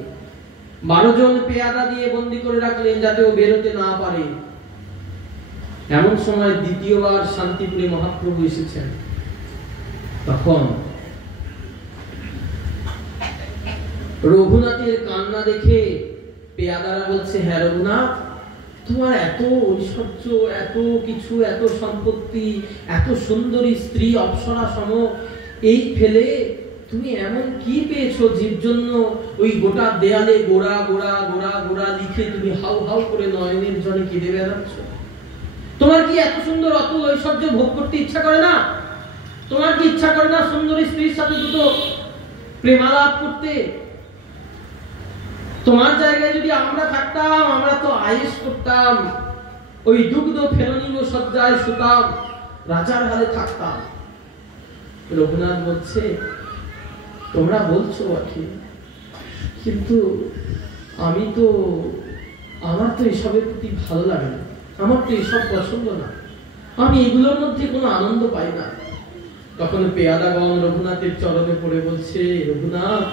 12 জন পেয়াদা দিয়ে বন্দী করে রাখলেন, যাতে ও বেরোতে না পারে। এমন সময় দ্বিতীয়বার শান্তিপুরে মহাপ্রভু এসেছেন। তখন রঘুনাথের কান্না দেখে পেয়াদারা বলছে, হ্যাঁ রঘুনাথ, তোমার এত ঐশ্বর্য, এত কিছু, এত সম্পত্তি, এত সুন্দরী স্ত্রী অপ্সরা সম, এই ফেলে তুমি এমন কি পেয়েছো যার জন্য ওই গোটা দেয়ালে গোড়া গোড়া গোড়া গোড়া লিখে তুমি হাউ হাউ করে নয়নের জলে কেঁদে বেড়াচ্ছ? তোমার কি এত সুন্দর অতুল ঐশ্বর্য ভোগ করতে ইচ্ছা করে না? তোমার কি ইচ্ছা করে না সুন্দরী স্ত্রীর সাথে দুটো প্রেমালাপ করতে? তোমার জায়গায় যদি আমরা থাকতাম, আমরা তো আয়েশ করতাম, ওই দুগ্ধ ফেলনি ও সজ্জায় শুতাম, রাজার হালে থাকতাম। রঘুনাথ বলছে, তোমরা বলছো বটে, কিন্তু আমার তো এসবের প্রতি ভালো লাগে না, আমার তো এসব পছন্দ না, আমি এগুলোর মধ্যে কোনো আনন্দ পাই না। তখন পেয়াদাগণ রঘুনাথের চরণে পড়ে বলছে, রঘুনাথ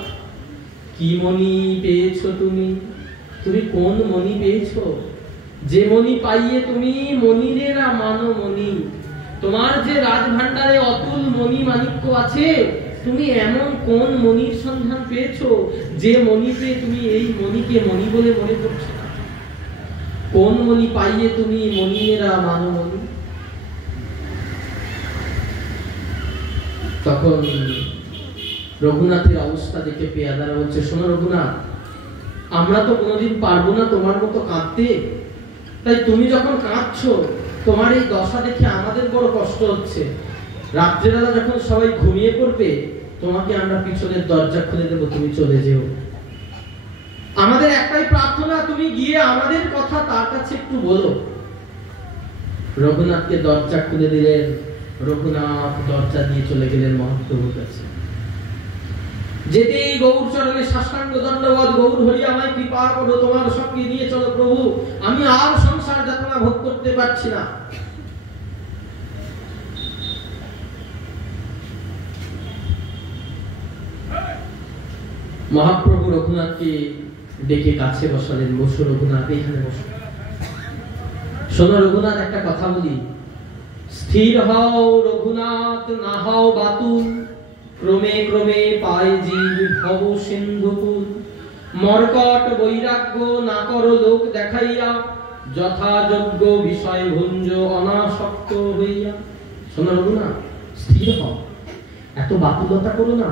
কি মণি পেয়েছো তুমি? তুমি কোন মণি পেয়েছো? যে মণি পাইয়ে তুমি মণিরেরা মানো মণি। তোমার যে রাজভান্ডারে অতুল মণি মাণিক্য আছে, তুমি এমন কোন মণির সন্ধান পেয়েছো যে মণি পেয়ে তুমি এই মণিকে মণি বলে মনে করছো না? কোন মণি পাইয়ে তুমি মণিরেরা মানো মণি? তখন রঘুনাথের অবস্থা দেখে পেয়াদারা বলছে, শোনো রঘুনাথ, আমরা তো কোনোদিন পারবো না তোমার মতো কাঁদতে, তাই তুমি যখন কাঁদছো তোমার এই দশা দেখে আমাদের বড় কষ্ট হচ্ছে। রাত্রেবেলা যখন সবাই ঘুমিয়ে পড়বে তোমাকে আমরা পিছনের দরজা খুলে দেবো, তুমি চলে যেও। আমাদের একটাই প্রার্থনা, তুমি গিয়ে আমাদের কথা তার কাছে একটু বলো। রঘুনাথকে দরজা খুলে দিলেন। রঘুনাথ দরজা দিয়ে চলে গেলেন মহাপ্রভুর কাছে। যেতেই গৌর চরণে সাষ্টাঙ্গ দণ্ডবৎ, গৌর হরি আমায় কৃপা করো, তোমার সঙ্গে নিয়ে চলো প্রভু, আমি আর সংসার যাতনা ভোগ করতে পারছি না। মহাপ্রভু রঘুনাথকে ডেকে কাছে বসালেন, বসো রঘুনাথ, এখানে বসো। শোনো রঘুনাথ, একটা কথা বলি, স্থির হও রঘুনাথ, না হও বাতুল, ক্রমে ক্রমে পায় জীব ভব সিন্ধুকুল। মর্কট বৈরাগ্য না করো লোক দেখাইয়া, যথাযোগ্য বিষয় ভুঞ্জ অনাসক্ত হইয়া। শোনো রঘুনাথ, স্থির হও, এত বাতুলতা করো না।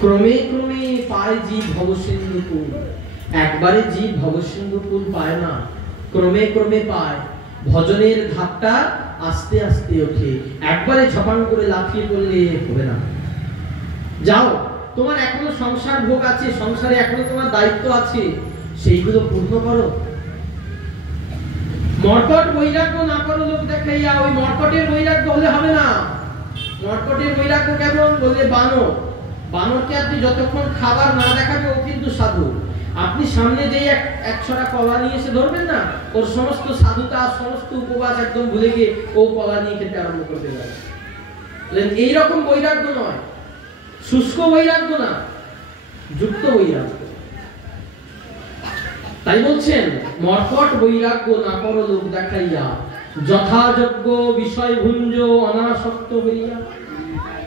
ক্রমে ক্রমে পায় জীব ভব সিন্ধুকুল। একবারে জীব ভব সিন্ধুকুল পায় না, ক্রমে ক্রমে পায়। ভজনের ধাপটা আস্তে আস্তে ওঠে, একবারে ঝপাং করে লাফিয়ে পড়লে হবে না। যাও, তোমার এখনো সংসার ভোগ আছে, সংসারে এখনো তোমার দায়িত্ব আছে, সেইগুলো পূর্ণ করো। মর্কট বৈরাগ্য না করো লোক দেখাইয়া। ওই মর্কটের বৈরাগ্য হলে হবে না। মর্কটের বৈরাগ্য কেমন বলে, বানর। বানরকে আপনি যতক্ষণ খাবার না দেখাবে ও কিন্তু সাধু। আপনি সামনে যেই এক ছড়া কলা নিয়ে এসে ধরবেন না, ওর সমস্ত সাধুতা সমস্ত উপবাস একদম ভুলে গিয়ে ও কলা নিয়ে খেতে আরম্ভ করতে যাবে। এইরকম বৈরাগ্য নয়, শুষ্ক বৈরাগ্য না, যুক্ত বৈরাগ্য। তাই বলছেন, মর্কট বৈরাগ্য না করো লোক দেখাইয়া, যথাযোগ্য বিষয় ভুঞ্জ অনাসক্ত হইয়া।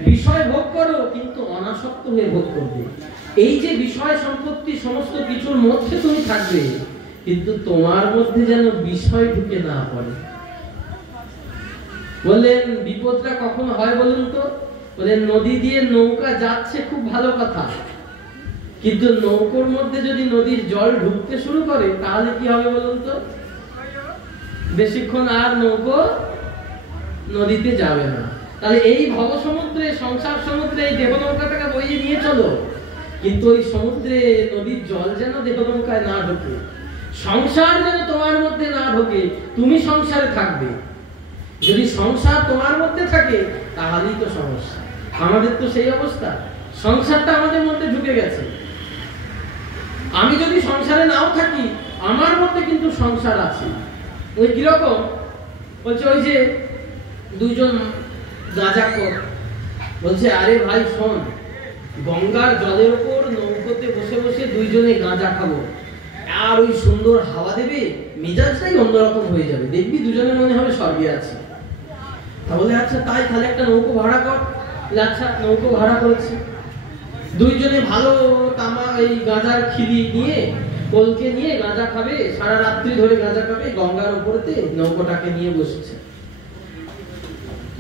বিষয় ভোগ করো কিন্তু অনাসক্ত হয়ে ভোগ করবে। এই যে বিষয় সম্পত্তি সমস্ত কিছুর মধ্যে তুমি থাকবে, কিন্তু তোমার মধ্যে যেন বিষয় ঢুকে না পড়ে। বললেন বিপদটা কখন হয় বলুন তো? বললেন নদী দিয়ে নৌকা যাচ্ছে, খুব ভালো কথা, কিন্তু নৌকোর মধ্যে যদি নদীর জল ঢুকতে শুরু করে তাহলে কি হবে বলুন তো? বেশিক্ষণ আর নৌকো নদীতে যাবে না। তাহলে এই ভব সমুদ্রে, সংসার সমুদ্রে এই দেহ নৌকাটাকে বইয়ে নিয়ে চলো, কিন্তু ওই সমুদ্রে নদীর জল যেন দেহ নৌকায় না ঢোকে, সংসার যেন তোমার মধ্যে না ঢোকে, তুমি সংসারে থাকবে। যদি সংসার তোমার মধ্যে থাকে তাহলেই তো সমস্যা। আমাদের তো সেই অবস্থা, সংসারটা আমাদের মধ্যে ঢুকে গেছে। আমি যদি সংসারে নাও থাকি, আমার মধ্যে কিন্তু সংসার আছে। ওই কিরকম বলছে, ওই যে দুইজন গাঁজাখোর বলছে, আরে ভাই শোন, গঙ্গার জলের উপর নৌকোতে বসে বসে দুইজনে গাঁজা খাবো, আর ওই সুন্দর হাওয়া দেবে, মেজাজটাই অন্যরকম হয়ে যাবে, দেখবি দুজনে মনে হবে স্বর্গে আছে। তাহলে আচ্ছা তাই, তাহলে একটা নৌকো ভাড়া কর। আচ্ছা, নৌকো ভাড়া করেছে। দুইজনে ভালো তামা এই গাঁজার খিলি নিয়ে, কলকে নিয়ে গাঁজা খাবে, সারা রাত্রি ধরে গাঁজা খাবে, গঙ্গার উপরেতে নৌকোটাকে নিয়ে বসেছে।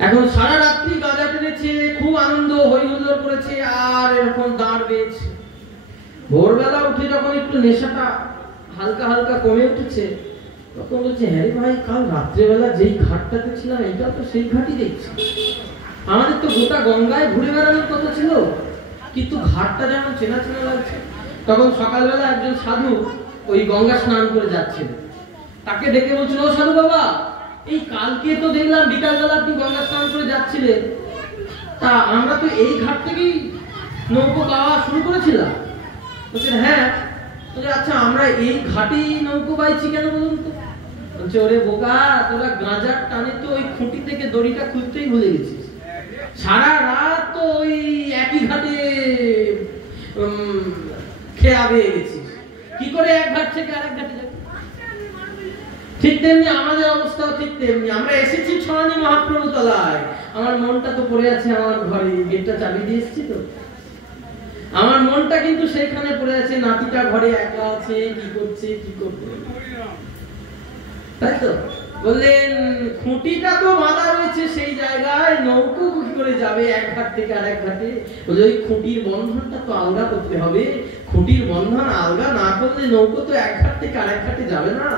এখন সারা রাত্রি গাঁজা টেনেছে, খুব আনন্দ হই হুল্লোড় করেছে, আর এরকম দাঁড় বেয়েছে। ভোরবেলা উঠে যখন একটু নেশাটা হালকা হালকা কমে উঠেছে, তখন বলছে, হ্যাঁ ভাই, কাল রাত্রেবেলা যেই ঘাটটাতে ছিলাম এটা তো সেই ঘাটই দেখছি। আমাদের তো গোটা গঙ্গায় ঘুরে বেড়ানোর কথা ছিল, কিন্তু ঘাটটা যেমন চেনা চেনা লাগছে। তখন সকালবেলা একজন সাধু ওই গঙ্গা স্নান করে যাচ্ছেন, তাকে ডেকে বলছিল, ও সাধু বাবা, এই কালকে তো দেখলাম বিকালবেলা আপনি গঙ্গা স্নান করে যাচ্ছিলেন, তা আমরা তো এই ঘাট থেকেই নৌকো গাওয়া শুরু করেছিলাম। বলছেন হ্যাঁ। আচ্ছা, আমরা এই ঘাটেই নৌকো বাইছি কেন বলুন তো? বলছে ওরে বোকা, তোরা গাঁজার টানে তো ওই খুঁটি থেকে দড়িটা খুলতেই ভুলে গেছিস, সারা রাত তো ওই একই ঘাটে খেয়া বেয়ে গেছিস, কি করে এক ঘাট থেকে আরেক ঘাটে যাবি? ঠিক তেমনি আমাদের অবস্থাও ঠিক তেমনি। আমরা এসেছি ছড়ানি মহাপ্রভু তলায়, আমার মনটা তো পড়ে আছে আমার ঘরে, গেটটা চাবি দিয়ে এসেছি তো, আমার মনটা কিন্তু সেইখানে পড়ে আছে, নাতিটা ঘরে একা আছে, কি করছে কি করবে, তাই তো? বললেন খুঁটিটা তো বাঁধা রয়েছে সেই জায়গায়, নৌকো কি করে যাবে এক ঘাট থেকে আরেক ঘাটে? বলে ওই খুঁটির বন্ধনটা তো আলগা করতে হবে, খুঁটির বন্ধন আলগা না করলে নৌকো তো এক ঘাট থেকে আরেক ঘাটে যাবে না।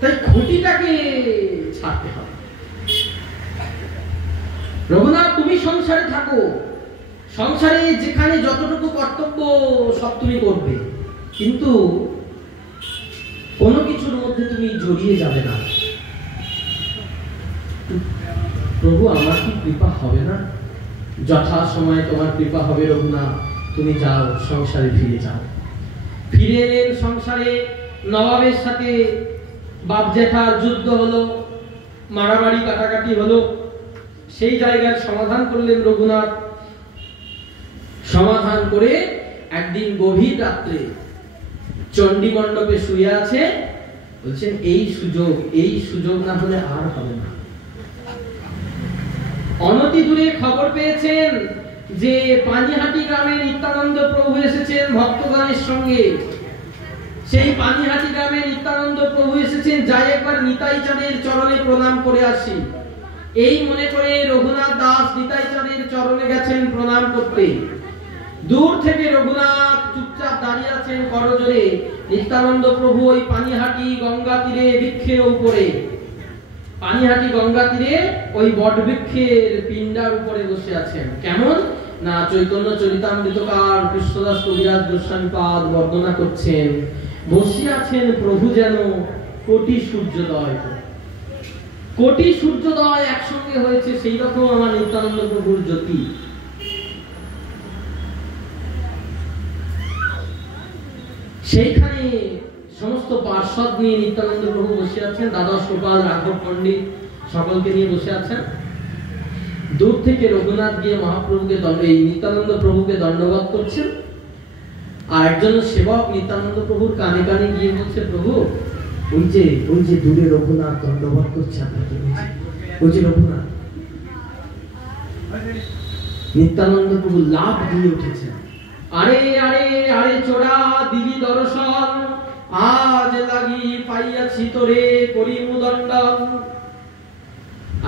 তাই খুঁটিটাকে ছাড়তে হবে। রঘুনাথ তুমি সংসারে থাকো, সংসারে যেখানে যতটুকু কর্তব্য সব তুমি করবে, কিন্তু কোনো কিছুর মধ্যে তুমি জড়িয়ে যাবে না। প্রভু আমার কি কৃপা হবে না? যথা সময় তোমার কৃপা হবে রঘুনাথ, তুমি যাও সংসারে ফিরে যাও। ফিরে এলেন সংসারে, নবাবের সাথে বাপ জেঠার যুদ্ধ হলো, মারামারি কাটাকাটি হলো, সেই জায়গার সমাধান করলেন রঘুনাথ। সমাধান করে একদিন গভীর রাত্রে চণ্ডী মণ্ডপে শুয়ে আছে, বলছেন এই সুযোগ না হলে আর হবে না। অনতি দূরে খবর পেয়েছেন যে পানিহাটি গ্রামে নিত্যানন্দ প্রভু এসেছেন ভক্তগণের সঙ্গে। সেই পানিহাটি গ্রামে নিত্যানন্দ প্রভু এসেছেন, যাই একবার নিতাই চাঁদের চরণে প্রণাম করে আসি। এই মনে করে রঘুনাথ দাস নিতাই চাঁদের চরণে গেছেন প্রণাম করতে। দূর থেকে রঘুনাথ চুপচাপ দাঁড়িয়ে আছেন করজোড়ে, নিত্যানন্দ প্রভু ওই পানিহাটি গঙ্গা তীরে বৃক্ষের উপরে, পানিহাটি গঙ্গা তীরে ওই বট বৃক্ষের পিণ্ডার উপরে বসে আছেন। কেমন না চৈতন্য চরিতামৃতকার কৃষ্ণদাস কবিরাজ গোস্বামীপাদ বর্ণনা করছেন, বসে আছেন প্রভু যেন কোটি সূর্যোদয়, কোটি সূর্যোদয় একসঙ্গে হয়েছে, সেই রকম আমার নিত্যানন্দ প্রভুর জ্যোতি। সেইখানে সমস্ত পার্ষদ নিয়ে নিত্যানন্দ প্রভু বসে আছেন, দ্বাদশ গোপাল, রাঘব পণ্ডিত সকলকে নিয়ে বসে আছেন। দূর থেকে রঘুনাথ গিয়ে মহাপ্রভুকে নিত্যানন্দ প্রভুকে দণ্ডবত করছেন, আর একজন সেবক নিত্যানন্দ প্রভুর কানে কানে গিয়ে বলছে, প্রভু ওই যে দূরে রঘুনাথ দণ্ডবত করছে আপনাকে, ওই যে রঘুনাথ। নিত্যানন্দ প্রভু লাভ দিয়ে উঠেছেন, আরে আরে আরে চোরা দিবি দর্শন, আজ লাগি পাইয়াছি তোরে করিমু দণ্ডন।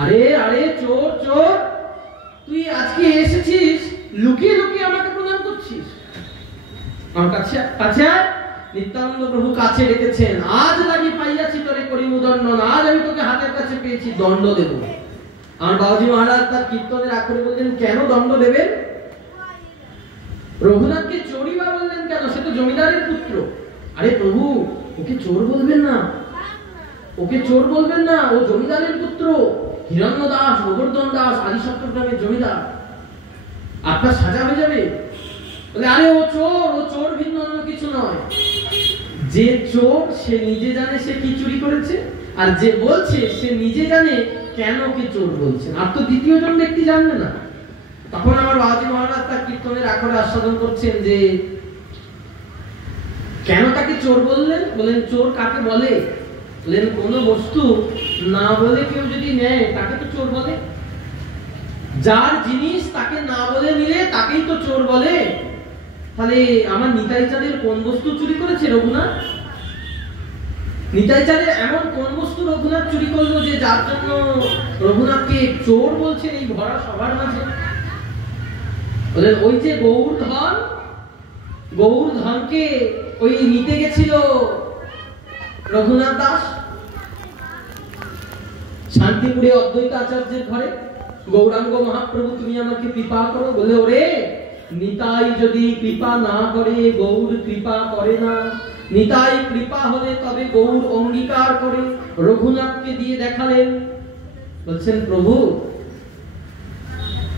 আরে আরে চোর চোর, তুই আজকে এসেছিস লুকিয়ে লুকিয়ে আমাকে প্রণাম করছিস আমার কাছে? কাছে নিত্যানন্দ প্রভু কাছে ডেকেছেন, আজ লাগি পাইয়াছি তোরে করিমু দণ্ডন, আজ আমি তোকে হাতের কাছে পেয়েছি, দণ্ড দেব। আমার বাবাজি মহারাজ তার কীর্তনের আখরে বললেন, কেন দণ্ড দেবেন? রঘুনাথকে চোরই বা বললেন কেন? সে তো জমিদারের পুত্র। আরে প্রভু ওকে চোর বলবেন না, ওকে চোর বলবেন না, ও জমিদারের পুত্র, হিরণ্য দাস, গোবর্ধন দাস আদি সপ্তগ্রামের জমিদার, আপনার সাজা হয়ে যাবে। বলে আরে ও চোর ভিন্ন অন্য কিছু নয়। যে চোর সে নিজে জানে সে কি চুরি করেছে, আর যে বলছে সে নিজে জানে কেন কে চোর বলছেন, আর তো দ্বিতীয় জন ব্যক্তি জানবে না। তখন আমার বাবাজি মহারাজ তার কীর্তনের আখরে আস্বাদন করছেন যে কেন তাকে চোর বললেন। বলেন চোর কাকে বলে? বলেন কোন বস্তু না বলে কেউ যদি নেয় তাকে তো চোর বলে, যার জিনিস তাকে না বলে নিলে তাকেই তো চোর বলে। তাহলে আমার নিতাই চাঁদের কোন বস্তু চুরি করেছে রঘুনাথ? নিতাই চাঁদের এমন কোন বস্তু রঘুনাথ চুরি করলো যে যার জন্য রঘুনাথকে চোর বলছেন এই ভরা সবার মাঝে? বলেন ওই যে গৌর ধনকে ওই নিতে গেছিল রঘুনাথ দাস শান্তিপুরে অদ্বৈত আচার্যের ঘরে। গৌরাঙ্গ মহাপ্রভু তুমি আমাকে কৃপা করো। বলে ওরে নিতাই যদি কৃপা না করে গৌর কৃপা করে না, নিতাই কৃপা হলে তবে গৌর অঙ্গীকার করে। রঘুনাথকে দিয়ে দেখালেন, বলছেন প্রভু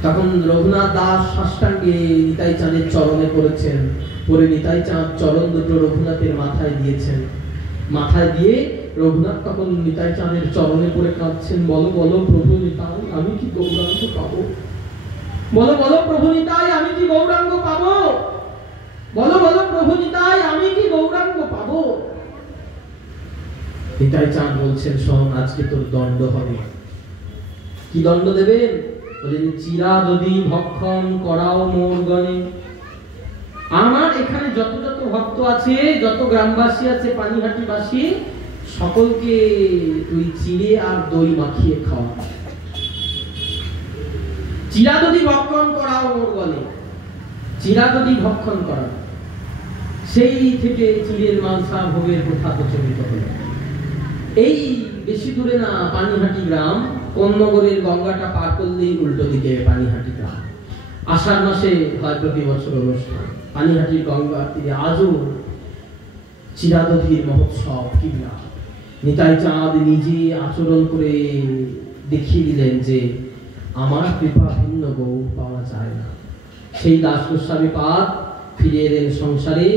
তখন রঘুনাথ দাস সাষ্টাঙ্গে নিতাই চাঁদের চরণে পড়েছেন, পরে নিতাই চাঁদ চরণ দুটো রঘুনাথের মাথায় দিয়েছেন। মাথায় দিয়ে রঘুনাথ তখন নিতাই চাঁদের চরণে পড়ে কাঁদছেন, বলো বলো প্রভু নিতাই, আমি কি গৌরাঙ্গ পাবো? বলো বলো প্রভু নিতাই, আমি কি গৌরাঙ্গ পাবো? বলো বলো প্রভু নিতাই, আমি কি গৌরাঙ্গ পাবো? নিতাই চাঁদ বলছেন, শোন, আজকে তোর দণ্ড হবে। কি দণ্ড দেবেন? বলেন, চিরাদধি ভক্ষণ করাও মোর গণে। আমার এখানে যত যত ভক্ত আছে, যত গ্রামবাসী আছে, পানিহাটিবাসী, সকলকে তুই চিড়ে আর দই মাখিয়ে খাওয়া। চিরাদধি ভক্ষণ করাও মোর গণে। চিরাদধি ভক্ষণ করা, সেই থেকে চিড়ের মালসা ভোগের প্রথা প্রচলিত হলো। এই বেশি দূরে না, পানিহাটি গ্রাম, কোন্নগরের গঙ্গাটা পার করলেই উল্টো দিকে পানিহাটি গ্রাম। আষাঢ় মাসে হয় প্রতি বছর অনুষ্ঠান। পানিহাটির গঙ্গা তীরে আজও চিরাদধির মহোৎসব। কিনা নিতাই চাঁদ নিজে আচরণ করে দেখিয়ে দিলেন যে আমার কৃপা ভিন্ন গৌর পাওয়া যায় না। সেই দাস গোস্বামী পাদ ফিরে এলেন সংসারে।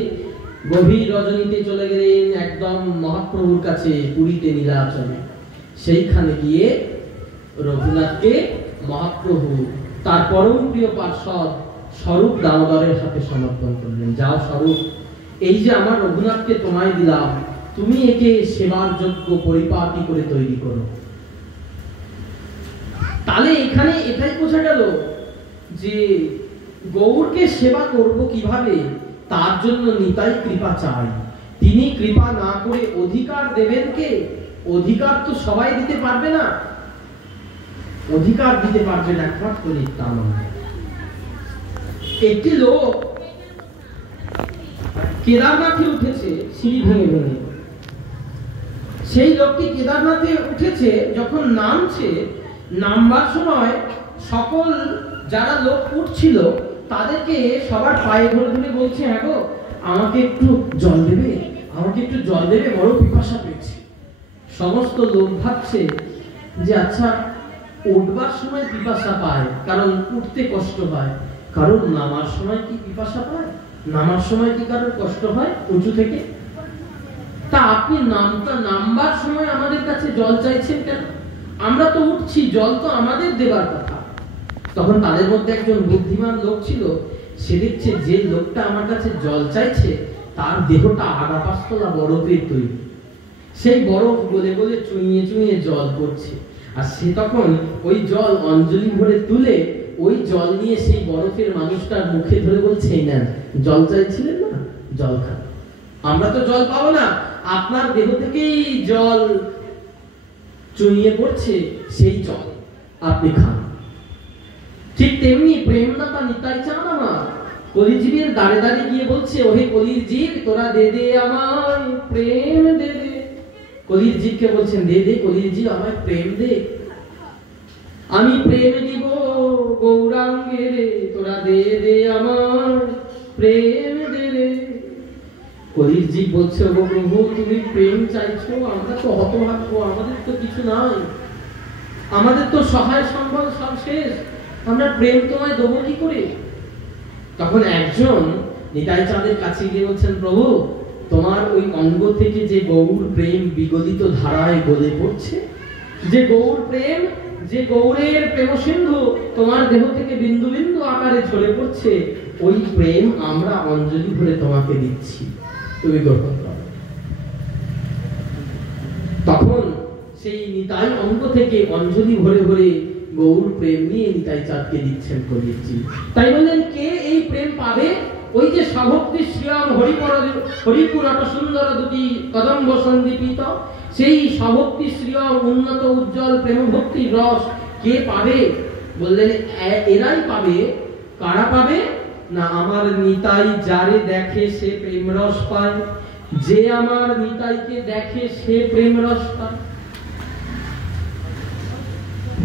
গভীর রজনীতে চলে গেলেন একদম মহাপ্রভুর কাছে, পুরীতে নীলাচলে। সেইখানে গিয়ে রঘুনাথকে মহাপ্রভু তার পরম প্রিয় পার্ষদ স্বরূপ দামোদরের হাতে সমর্পণ করলেন। যাও স্বরূপ, এই যে আমার রঘুনাথকে তোমায় দিলাম, তুমি একে সেবার যোগ্য পরিপাটি করে তৈরি করো। তাহলে এখানে এটাই বোঝা গেল যে গৌরকে সেবা করব কিভাবে, তার জন্য নিতাই কৃপা চাই। তিনি কৃপা না করে অধিকার দেবেন কে? অধিকার তো সবাই দিতে পারবে না। অধিকার দিতে পারবেন একমাত্র নিত্যানন্দ। একটি লোক কেদারনাথে উঠেছে সিঁড়ি ভেঙে ভেঙে। সেই লোকটি কেদারনাথে উঠেছে, যখন নামছে, নামবার সময় সকল যারা লোক উঠছিল তাদেরকে সবার পায়ে ধরে ধরে বলছে, হ্যাঁ গো, আমাকে একটু জল দেবে, আমাকে একটু জল দেবে, বড় পিপাসা পেয়েছে। সমস্ত লোক ভাবছে যে আচ্ছা, উঠবার সময় পিপাসা পায় কারণ উঠতে কষ্ট হয়, কারণ নামার সময় কি পিপাসা পায়? নামার সময় কি কারোর কষ্ট হয় উঁচু থেকে? তা আপনি নামবার সময় আমাদের কাছে জল চাইছেন কেন? আমরা তো উঠছি, জল তো আমাদের দেবার কথা। তখন তাদের মধ্যে একজন বুদ্ধিমান লোক ছিল, সে দেখছে যে লোকটা আমার কাছে জল চাইছে তার দেহটা আগা পাঁচতলা বরফের তৈরি। সেই বরফ গলে গলে চুইয়ে চুইয়ে জল পড়ছে, আর সে তখন ওই জল অঞ্জলি ভরে তুলে ওই জল নিয়ে সেই বরফের মানুষটার মুখে ধরে বলছে, না জল চাইছিলেন না, জল খান। আমরা তো জল পাবো না, আপনার দেহ থেকেই জল চুইয়ে পড়ছে, সেই জল আপনি খান। ঠিক তেমনি প্রেমদাতা নিতাই চাঁদ আমার কলিজীবের দাঁড়ে দাঁড়িয়ে গিয়ে বলছে, ওহে কলির জীব, তোরা দে দে আমায় প্রেম দে দে। কলির জীবকে বলছেন, দে দে কলির জীব, আমায় প্রেম দে, আমি প্রেম দিব গৌরাঙ্গে রে, তোরা দে দে আমায় প্রেম দে রে। কলির জীব বলছে, ও প্রভু, তুমি প্রেম চাইছো, আমরা তো হতভাগ্য, আমাদের তো কিছু নাই, আমাদের তো সহায় সম্বল সব শেষ, আমরা প্রেম তোমায় দেবো কি করে? তখন একজন নিতাই চাঁদের কাছে গিয়ে বলছেন, প্রভু, তোমার ওই অঙ্গ থেকে যে গৌর প্রেম বিগলিত ধারায় গলে পড়ছে, যে গৌর প্রেম, যে গৌরের প্রেম সিন্ধু তোমার দেহ থেকে বিন্দু বিন্দু আকারে ঝরে পড়ছে, ওই প্রেম আমরা অঞ্জলি ভরে তোমাকে দিচ্ছি, তুমি গ্রহণ করো। তখন সেই নিতাই অঙ্গ থেকে অঞ্জলি ভরে ভরে গৌর প্রেম নিয়ে নিতাই চাঁদকে দিচ্ছেন কলিজি। তাই বললেন, কে এই প্রেম পাবে? ওই যে স্বভক্তি শ্রীরাম হরিপুর অত সুন্দর দুটি কদম্ব সন্দীপিত, সেই স্বভক্তি শ্রীরাম উন্নত উজ্জ্বল প্রেম ভক্তির রস কে পাবে? বললেন, এরাই পাবে। কারা পাবে না? আমার নিতাই যারে দেখে সে প্রেম রস পায়, যে আমার নিতাইকে দেখে সে প্রেম রস পায়।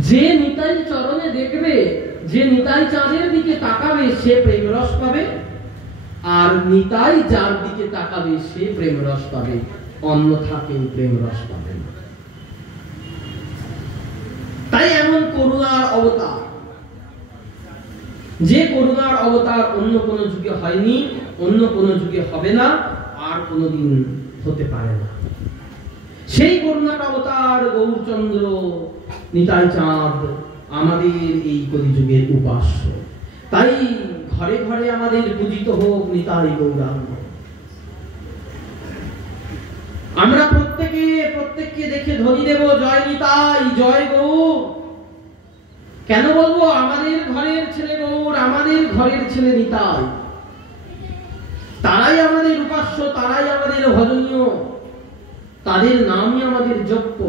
যে নিতাই চরণে দেখবে, যে নিতাই চাঁদের দিকে তাকাবে, সে প্রেম রস পাবে। আর নিতাই যার দিকে তাকাবে সে প্রেম রস পাবে, অন্যথা কেউ প্রেম রস পাবে না। তাই এমন করুণার অবতার যে করুণার অবতার অন্য কোনো যুগে হয়নি, অন্য কোনো যুগে হবে না, আর কোনোদিন হতে পারে না। সেই করুণার অবতার গৌরচন্দ্র নিতাই চাঁদ আমাদের এই কলিযুগের উপাস্য। তাই ঘরে ঘরে আমাদের পূজিত হোক নিতাই গৌরাঙ্গ। আমরা প্রত্যেককে দেখে ধ্বনি দেব জয় নিতাই, জয় গৌর। কেন বলবো? আমাদের ঘরের ছেলে গৌর, আমাদের ঘরের ছেলে নিতাই। তারাই আমাদের উপাস্য, তারাই আমাদের ভজনীয়, তাদের নামই আমাদের যজ্ঞ।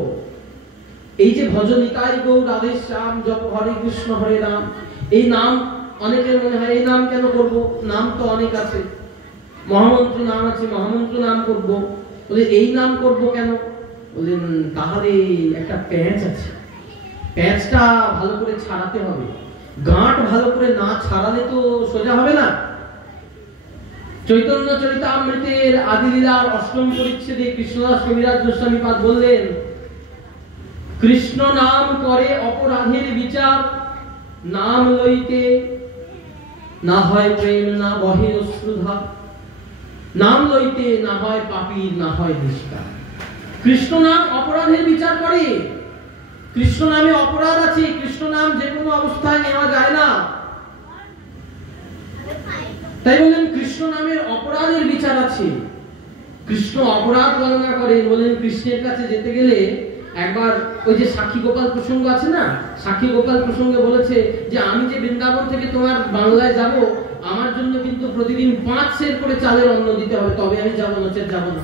এই যে ভজ নিতাই গৌর আদেশ রাম, জপ হরে কৃষ্ণ হরে রাম, এই নাম অনেকের মনে হয় এই নাম কেন করব? নাম তো অনেক আছে, মহামন্ত্র নাম আছে, মহামন্ত্র নাম করব। বলে এই নাম করব কেন? বললেন তাহলে একটা প্যাঁচ আছে, প্যাঁচটা ভালো করে ছাড়াতে হবে। গাঁট ভালো করে না ছাড়ালে তো সোজা হবে না। চৈতন্য চরিতামৃতের আদিলীলার অষ্টম পরিচ্ছেদে কৃষ্ণদাস কবিরাজ গোস্বামী পাদ বললেন, কৃষ্ণ নাম করে অপরাধের বিচার, নাম লইতে না হয় প্রেম, না বহে অশ্রুধা, নাম লইতে না হয় পাপীর, না হয় নিষ্ঠা। কৃষ্ণ নাম অপরাধের বিচার করে। কৃষ্ণ নামে অপরাধ আছে, কৃষ্ণ নাম যে কোনো অবস্থায় নেওয়া যায় না। তাই বলেন কৃষ্ণ নামের অপরাধের বিচার আছে। কৃষ্ণ অপরাধ বর্ণনা করেন। বলেন কৃষ্ণের কাছে যেতে গেলে একবার ওই যে সাক্ষী গোপাল প্রসঙ্গ আছে না, সাক্ষী গোপাল প্রসঙ্গে বলেছে যে আমি যে বৃন্দাবন থেকে তোমার বাংলায় যাব, আমার জন্য কিন্তু প্রতিদিন 5 সের করে চালের অন্ন দিতে হবে, তবে আমি যাবো, নচেত যাবো না।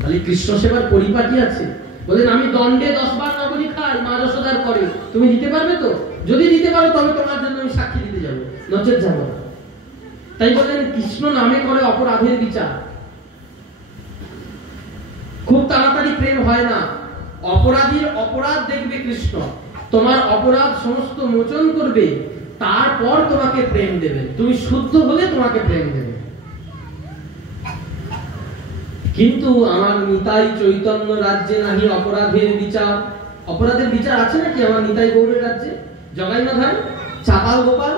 তাহলে কৃষ্ণ সেবার পরিপাটি আছে। বলেন আমি দণ্ডে 10 বার নগরী খাই, মা যশোদার করে, তুমি দিতে পারবে তো? যদি দিতে পারো তবে তোমার জন্য আমি সাক্ষী দিতে যাবো, নচেত যাবো না। তাই বলেন কৃষ্ণ নামে করে অপরাধের বিচার। খুব তাড়াতাড়ি প্রেম হয় না। অপরাধীর অপরাধ দেখবে কৃষ্ণ, তোমার অপরাধ সমস্ত মোচন করবে, তারপর তোমাকে প্রেম দেবে। তুমি শুদ্ধ হলে তোমাকে প্রেম দেবে। কিন্তু আমার নিতাই চৈতন্য রাজ্যে নাহি অপরাধের বিচার। অপরাধের বিচার আছে নাকি আমার নিতাই গৌরের রাজ্যে? জগাই মাধাই, চাপাল গোপাল,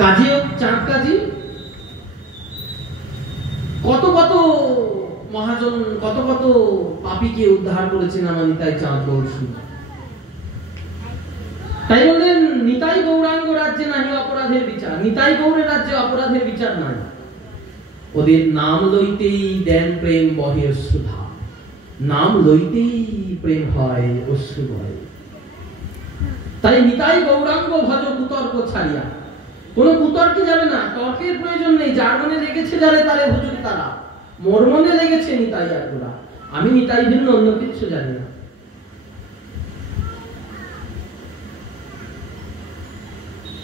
কাজী চাঁদ কাজী, কত কত মহাজন, কত কত পাপীকে উদ্ধার করেছেন আমার নিতাই চাঁদ গৌর। তাই বললেন নিতাই গৌরাঙ্গ রাজ্যে নাহি অপরাধের বিচার। নিতাই গৌরের রাজ্যে অপরাধের বিচার নাই। ওদের নাম লইতেই দেন প্রেম বহে অশ্রুধা, নাম লইতেই প্রেম হয়, অশ্রু বহে। তাই নিতাই গৌরাঙ্গ ভজ কুতর্ক ছাড়িয়া। কোন কুতর্কে যাবে না, তর্কের প্রয়োজন নেই। যার মনে লেগেছে যারে তারে ভুজুক তারা, মোর মনে লেগেছে নিতাই আর গোরা, আমি নিতাই ভিন্ন অন্য কিছু জানি না।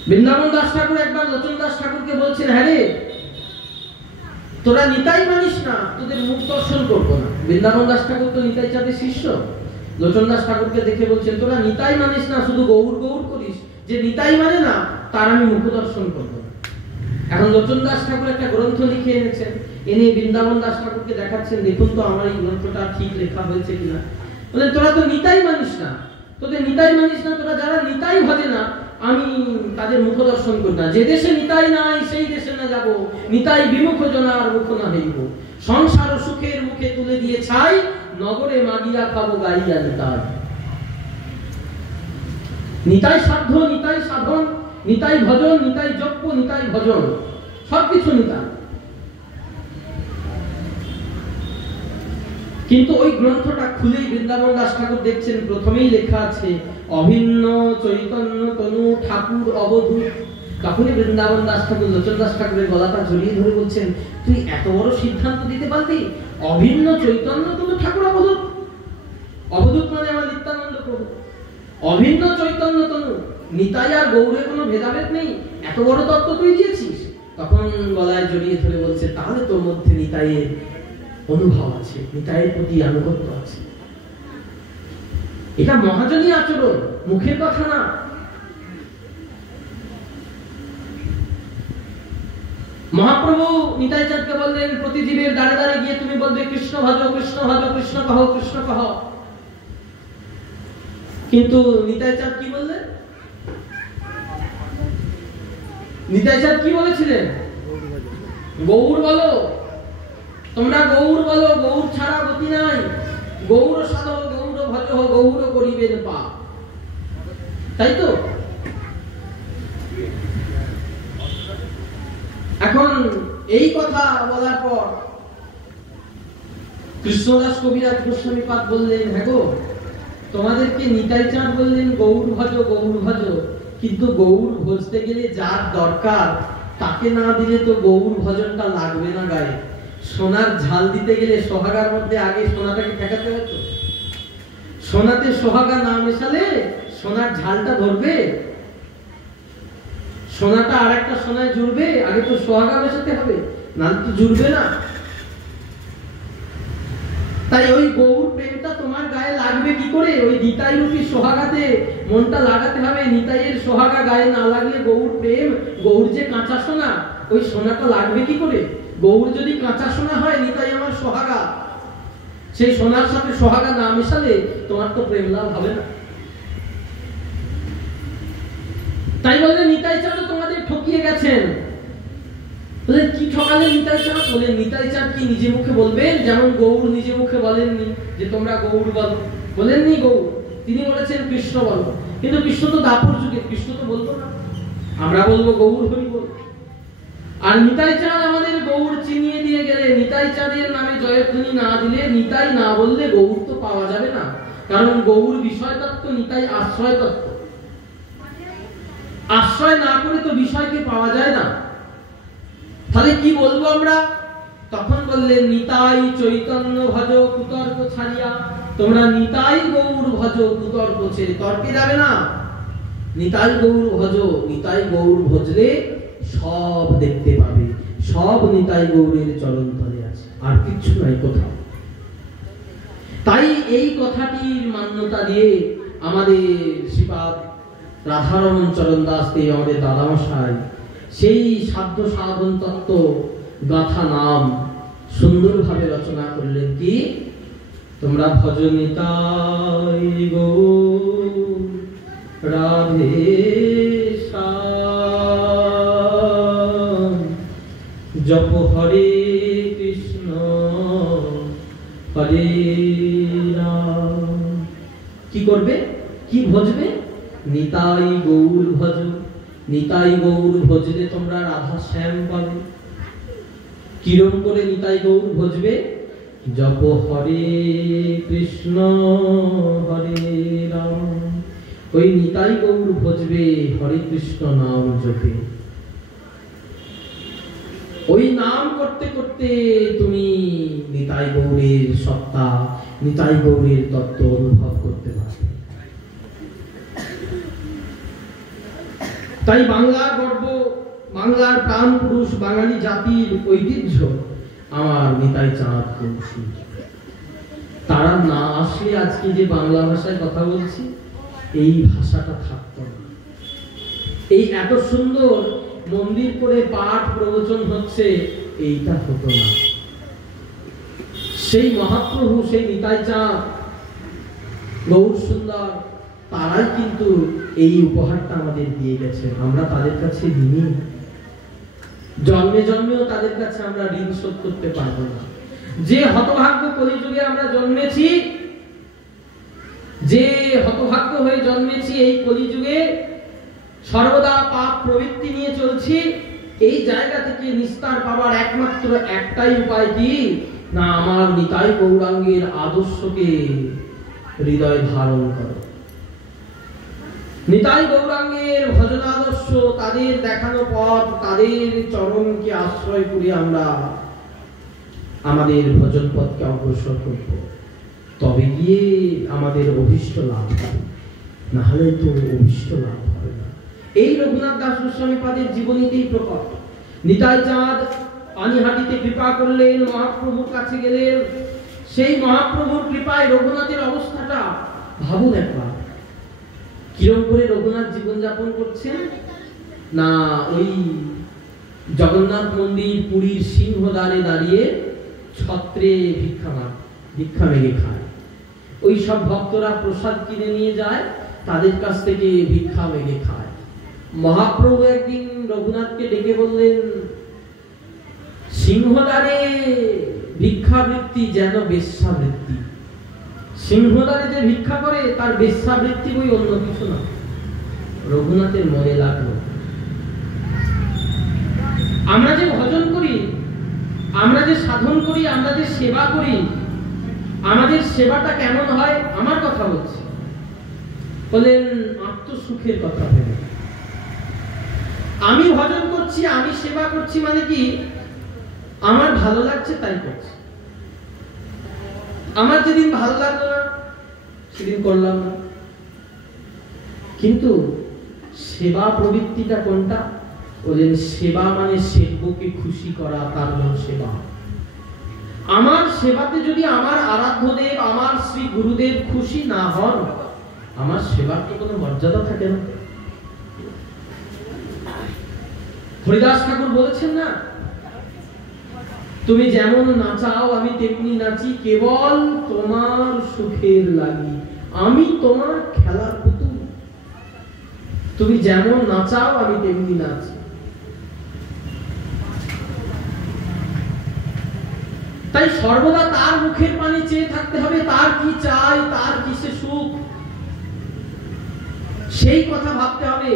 বৃন্দাবন দাস ঠাকুর একবার লোচন দাস ঠাকুরকে বলছেন, হ্যাঁ রে তোরা নিতাই মানিস না, তোদের মুখ দর্শন করবো না। বৃন্দাবন দাস ঠাকুর তো নিতাই চাঁদের শিষ্য। লোচন দাস ঠাকুরকে দেখে বলছেন, তোরা নিতাই মানিস না, শুধু গৌর গৌর করিস, যে নিতাই মানে না তার আমি মুখ দর্শন করবো না। এখন লোচন দাস ঠাকুর একটা গ্রন্থ লিখে এনেছেন, এনে বৃন্দাবন দাস ঠাকুরকে দেখাচ্ছেন, দেখুন তো আমার এই গ্রন্থটা ঠিক লেখা হয়েছে কিনা। বলেন তোরা তো নিতাই মানিস না, তোদের নিতাই মানিস না, তোরা যারা নিতাই ভজে না আমি তাদের মুখ দর্শন করি না। যে দেশে নিতাই নাই সেই দেশে না যাব, নিতাই বিমুখ জনার মুখ না হইব। সংসার ও সুখের মুখে তুলে দিয়ে ছাই, নগরে মাগিয়া খাবো গাইয়া নিতাই। নিতাই সাধ্য, নিতাই সাধন, নিতাই ভজন, নিতাই যজ্ঞ, নিতাই ভজন, সবকিছু নিতাই। কিন্তু ওই গ্রন্থটা খুলেই বৃন্দাবন দাস ঠাকুর দেখছেন প্রথমেই লেখা আছে অভিন্ন চৈতন্য তনু ঠাকুর অবধূত। তখনই বৃন্দাবন দাস ঠাকুর লোচন দাস ঠাকুরের গলাটা জড়িয়ে ধরে বলছেন, তুই এত বড় সিদ্ধান্ত দিতে পারলি? অভিন্ন চৈতন্য তনু ঠাকুর অবধূত। অবধূত মানে আমার নিত্যানন্দ প্রভু। অভিন্ন চৈতন্য তনু, নিতাই আর গৌরে কোনো ভেদাভেদ নেই, এত বড় তত্ত্ব তুই দিয়েছিস। তখন গলায় জড়িয়ে ধরে বলছে, তাহলে তোর মধ্যে নিতাইয়ের অনুভব আছে, নিতাইয়ের প্রতি আনুগত্য আছে। এটা মহাজনী আচরণ, মুখের কথা না। মহাপ্রভু নিতাই চাঁদকে বললেন, প্রতি জীবের দাঁড়ে দাঁড়ে গিয়ে তুমি বলবে কৃষ্ণ ভজ, কৃষ্ণ ভজ, কৃষ্ণ কহ, কৃষ্ণ কহ। কিন্তু নিতাই চাঁদ কি বললেন? নিতাই চাঁদ কি বলেছিলেন? গৌর বলো, তোমরা গৌর বলো, গৌর ছাড়া গতি নাই, গৌর সাধো গৌর ভজ গৌর করিবেন পাপ। তাই তো? এখন এই কথা বলার পর কৃষ্ণদাস কবিরাজ গোস্বামী পাদ বললেন, হ্যাঁ গো, তোমাদেরকে নিতাই চাঁদ বললেন গৌর ভজ গৌর ভজ, কিন্তু গৌর ভজতে গেলে যার দরকার তাকে না দিলে তো গৌর ভজনটা লাগবে না গায়ে। সোনার ঝাল দিতে গেলে সোহাগার মধ্যে আগে সোনাটাকে ঠেকাতে হতো। সোনাতে সোহাগা না মেশালে সোনার ঝালটা ধরবে? সোনাটা আর একটা সোনায় জুড়বে, আগে তো সোহাগা মেশাতে হবে, নাহলে তো জুড়বে না। তাই ওই গৌর প্রেমটা তোমার গায়ে লাগবে কি করে? ওই নিতাই রূপী সোহাগাতে মনটা লাগাতে হবে। নিতাইয়ের সোহাগা গায়ে না লাগলে গৌর প্রেম, গৌর যে কাঁচা সোনা, ওই সোনাটা লাগবে কি করে? গৌর যদি কাঁচা সোনা হয়, নিতাই আমার সোহাগা, সেই সোনার সাথে সোহাগা না মেশালে তোমার তো প্রেম লাভ হবে না। তাই বলে নিতাই চাঁদ তোমাদের ঠকিয়ে গেছেন। বলেন কি ঠকালেন নিতাই চাঁদ? বলেন নিতাই চাঁদ কি নিজে মুখে বলবেন? যেমন গৌর নিজে মুখে বলেননি যে তোমরা গৌর বলো, বলেননি গৌর, তিনি বলেছেন কৃষ্ণ বলো। কিন্তু কৃষ্ণ তো দাপর যুগে, কৃষ্ণ তো বলবো না, আমরা বলবো গৌর হরি বল। আর নিতাই চাঁদ আমাদের গৌর চিনিয়ে দিয়ে গেলে, নিতাই চাঁদের নামে জয়ধ্বনি না দিলে, নিতাই না বললে গৌর তো পাওয়া যাবে না। কারণ গৌর বিষয় তত্ত্ব, নিতাই আশ্রয় তত্ত্ব। আশ্রয় না করে তো বিষয়কে পাওয়া যায় না। তাহলে কি বলবো আমরা? তখন বললেন নিতাই চৈতন্য ভজ কুতর্ক ছাড়িয়া। তোমরা নিতাই গৌর ভজ, কুতর্ক ছেড়ে, তর্কে যাবে না। নিতাই গৌর ভজ, নিতাই গৌর ভজলে সব দেখতে পাবে, সব নিতাই গৌরের চরণ তলে আছে, আর কিচ্ছু নাই কোথাও। তাই এই কথাটির মান্যতা দিয়ে আমাদের শ্রীপাদ রাধারমণ চরণ দাস দেব, আমাদের দাদামশাই, সেই সাধ্য সাধন তত্ত্ব গাথা নাম সুন্দরভাবে রচনা করলেন। কি? তোমরা ভজ নিতাই গৌর রাধে শ্যাম, জপ হরে কৃষ্ণ হরে রাম। কি করবে? কি ভজবে? নিতাই গৌর ভজ। নিতাই গৌর ভজলে তোমরা রাধা শ্যাম পাবে। কিরম করে নিতাই গৌর ভজবে? জপ হরে কৃষ্ণ হরে রাম। ওই নিতাই গৌর ভজবে হরে কৃষ্ণ নাম জপে। ওই নাম করতে করতে তুমি নিতাই গৌরের সত্তা, নিতাই গৌরের তত্ত্ব অনুভব করতে পারবে। তাই বাংলার গর্ব, বাংলার প্রাণ পুরুষ, বাঙালি জাতির ঐতিহ্য আমার নিতাই চাঁদ কৌশি। তারা না আসলে আজকে যে বাংলা ভাষায় কথা বলছি, এই ভাষাটা থাকতো না। এই এত সুন্দর মন্দির করে পাঠ প্রবচন হচ্ছে, এইটা হতো না। সেই মহাপ্রভু, সেই নিতাই চাঁদ, গৌর সুন্দর, তারাই কিন্তু এই উপহারটা আমাদের দিয়ে গেছে। আমরা তাদের কাছে ঋণী। জন্মে জন্মেও তাদের কাছে আমরা ঋণ শোধ করতে পারবো না। যে হতভাগ্য কলিযুগে আমরা জন্মেছি, যে হতভাগ্য হয়ে জন্মেছি এই কলিযুগে, সর্বদা পাপ প্রবৃত্তি নিয়ে চলছি, এই জায়গা থেকে নিস্তার পাওয়ার একমাত্র একটাই উপায় কি না, আমার নিতাই গৌরাঙ্গের আদর্শকে হৃদয়ে ধারণ করো। নিতাই গৌরাঙ্গের ভজন আদর্শ, তাদের দেখানো পথ, তাদের চরণকে আশ্রয় করে আমরা আমাদের ভজন পথকে অগ্রসর করব। তবে গিয়ে আমাদের অভীষ্ট লাভ হবে, না হলে তো অভীষ্ট লাভ হবে না। এই রঘুনাথ দাস গোস্বামী পাদের জীবনীতেই প্রকট। নিতাই চাঁদ পানিহাটিতে কৃপা করলেন, মহাপ্রভুর কাছে গেলেন। সেই মহাপ্রভুর কৃপায় রঘুনাথের অবস্থাটা ভাবুন একবার। কিরম করে রঘুনাথ জীবনযাপন করছেন না, ওই জগন্নাথ মন্দির পুরীর সিংহদ্বারে দাঁড়িয়ে ছত্রে ভিক্ষা মেঘে খায়। ওই সব ভক্তরা প্রসাদ কিনে নিয়ে যায়, তাদের কাছ থেকে ভিক্ষা মেঘে খায়। মহাপ্রভু একদিন রঘুনাথকে ডেকে বললেন, সিংহদ্বারে ভিক্ষাবৃত্তি যেন বেশ্যাবৃত্তি। সিংহদ্বারে যে ভিক্ষা করে তার বেশ্যাবৃত্তি বই, অন্য কিছু না। রঘুনাথের মনে লাগলো, আমরা যে ভজন করি, আমরা যে সাধন করি, আমরা যে সেবা করি, আমাদের সেবাটা কেমন হয়? আমার কথা বলছি। বলেন আত্মসুখের কথা ভেবে। আমি ভজন করছি, আমি সেবা করছি, মানে কি আমার ভালো লাগছে তাই করছি। আমার যেদিন ভালো লাগলো না সেদিন করলাম না। কিন্তু সেবা প্রবৃত্তিটা কোনটা? বলেন সেবা মানে সেবককে খুশি করা, তার নাম সেবা। আমার সেবাতে যদি আমার আরাধ্যদেব, আমার শ্রী গুরুদেব খুশি না হন, আমার সেবার তো কোনো মর্যাদা থাকে না। হরিদাস ঠাকুর বলেছেন না, তুমি যেমন নাচাও আমি তেমনি নাচি, কেবল তোমার সুখের লাগি, আমি তোমার খেলার পুতুল। তুমি যেমন নাচাও আমি তেমনি নাচি। তাই সর্বদা তার মুখের পানে চেয়ে থাকতে হবে, তার কি চাই, তার কিসে সুখ, সেই কথা ভাবতে হবে।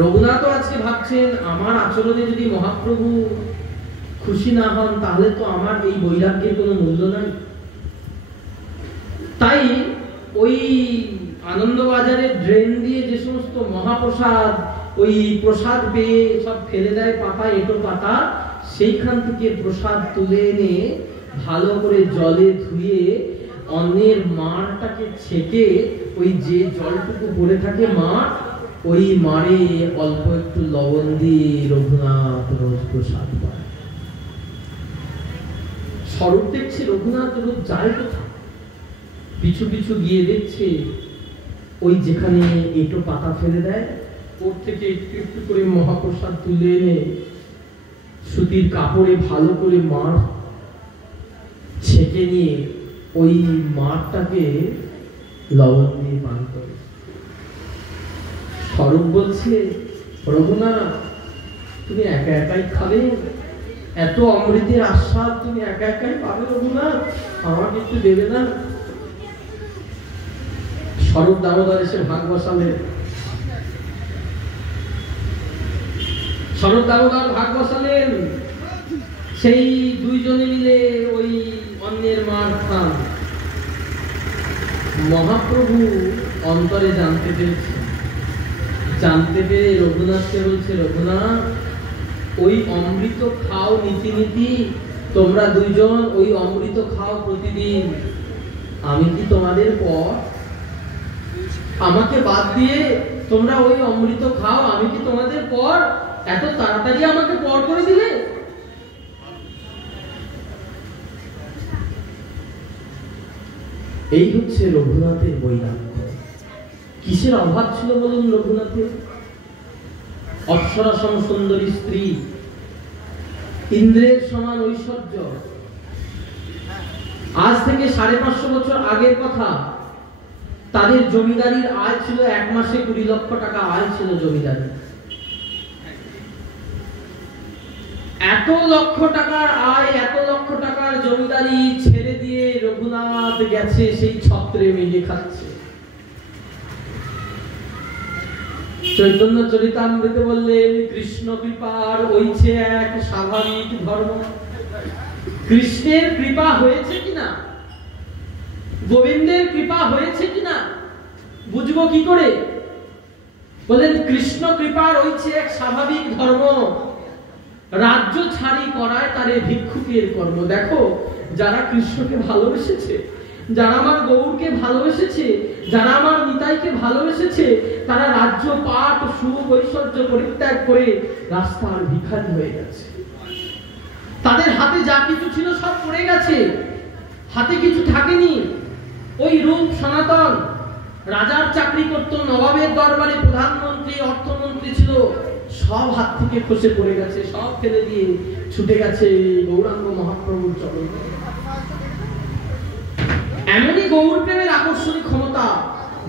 রঘুনাথ আজকে ভাবছেন, আমার আচরণে যদি মহাপ্রভু খুশি না হন, তাহলে তো আমার এই বৈরাগ্যের কোনো মূল্য নাই। তাই ওই আনন্দবাজারের ড্রেন দিয়ে যে সমস্ত মহাপ্রসাদ, ওই প্রসাদ পেয়ে সব ফেলে দেয় পাতা, এঁটো পাতা, সেইখান থেকে প্রসাদ তুলে এনে ভালো করে জলে ধুয়ে অন্যের মারটাকে ছেঁকে, ওই যে জলটুকু পড়ে থাকে মার, ওই মারে অল্প একটু লবণ দিয়ে রঘুনাথ রোজ প্রসাদ পায়। স্বরূপ দেখছে রঘুনাথ রোজ যায় কোথায়, পিছু পিছু গিয়ে দেখছে ওই যেখানে এঁটো পাতা ফেলে দেয়, ওর থেকে একটু একটু করে মহাপ্রসাদ তুলে এনে সুতির কাপড়ে ভালো করে মার ছেঁকে নিয়ে ওই মারটাকে লবণ দিয়ে পান করে। স্বরূপ বলছে, রঘুনাথ তুমি একা একাই খাবে, এত অমৃতের আস্বাদ তুমি একা একাই পাবে রঘুনাথ, আমাকে একটু দেবে না? স্বরূপ দামোদর এসে ভাগ বসালেন। স্বরূপ দামোদর ভাগ বসালেন, সেই দুইজনে মিলে ওই অন্যের মার খান। মহাপ্রভু অন্তরে জানতে পেরেছে, জানতে পেরে রঘুনাথকে বলছে, রঘুনাথ ওই অমৃত খাও নীতি নীতি, তোমরা দুইজন ওই অমৃত খাও প্রতিদিন, আমি কি তোমাদের পর? আমাকে বাদ দিয়ে তোমরা ওই অমৃত খাও, আমি কি তোমাদের পর? এত তাড়াতাড়ি আমাকে পর করে দিলে? এই হচ্ছে রঘুনাথের বৈরাগ্য। কিসের অভাব ছিল বলুন রঘুনাথের? অপ্সরা সম সুন্দরী স্ত্রী, ইন্দ্রের সমান ঐশ্বর্য। আজ থেকে 550 বছর আগের কথা, তাদের জমিদারির আয় ছিল 1 মাসে 20 লক্ষ টাকা আয় ছিল জমিদারি। এত লক্ষ টাকার আয়, এত লক্ষ টাকার জমিদারি ছেড়ে দিয়ে রঘুনাথ গেছে সেই ছত্রে মিলে খাচ্ছে। চৈতন্য চরিতামৃতে বললেন, কৃষ্ণ কৃপার ওইছে এক স্বাভাবিক ধর্ম। কৃষ্ণের কৃপা হয়েছে কিনা, গোবিন্দের কৃপা হয়েছে কিনা বুঝবো কি করে? বলেন কৃষ্ণ কৃপার ওইছে এক স্বাভাবিক ধর্ম, রাজ্য ছাড়ি করায় তারে ভিক্ষুকের কর্ম। দেখো, যারা কৃষ্ণকে ভালোবেসেছে, যারা আমার গৌরকে ভালোবেসেছে, যারা আমার নিতাইকে ভালোবেসেছে, তারা রাজ্য পাট সুখ ঐশ্বর্য পরিত্যাগ করে রাস্তার ভিখারি হয়ে গেছে। তাদের হাতে যা কিছু ছিল সব পড়ে গেছে, হাতে কিছু থাকেনি। ওই রূপ সনাতন, রাজার চাকরি করত, নবাবের দরবারে প্রধানমন্ত্রী অর্থমন্ত্রী ছিল, সব হাত থেকে খসে পড়ে গেছে, সব ফেলে দিয়ে ছুটে গেছে গৌরাঙ্গ মহাপ্রভুর চরণে। এমনই গৌর প্রেমের আকর্ষণী ক্ষমতা,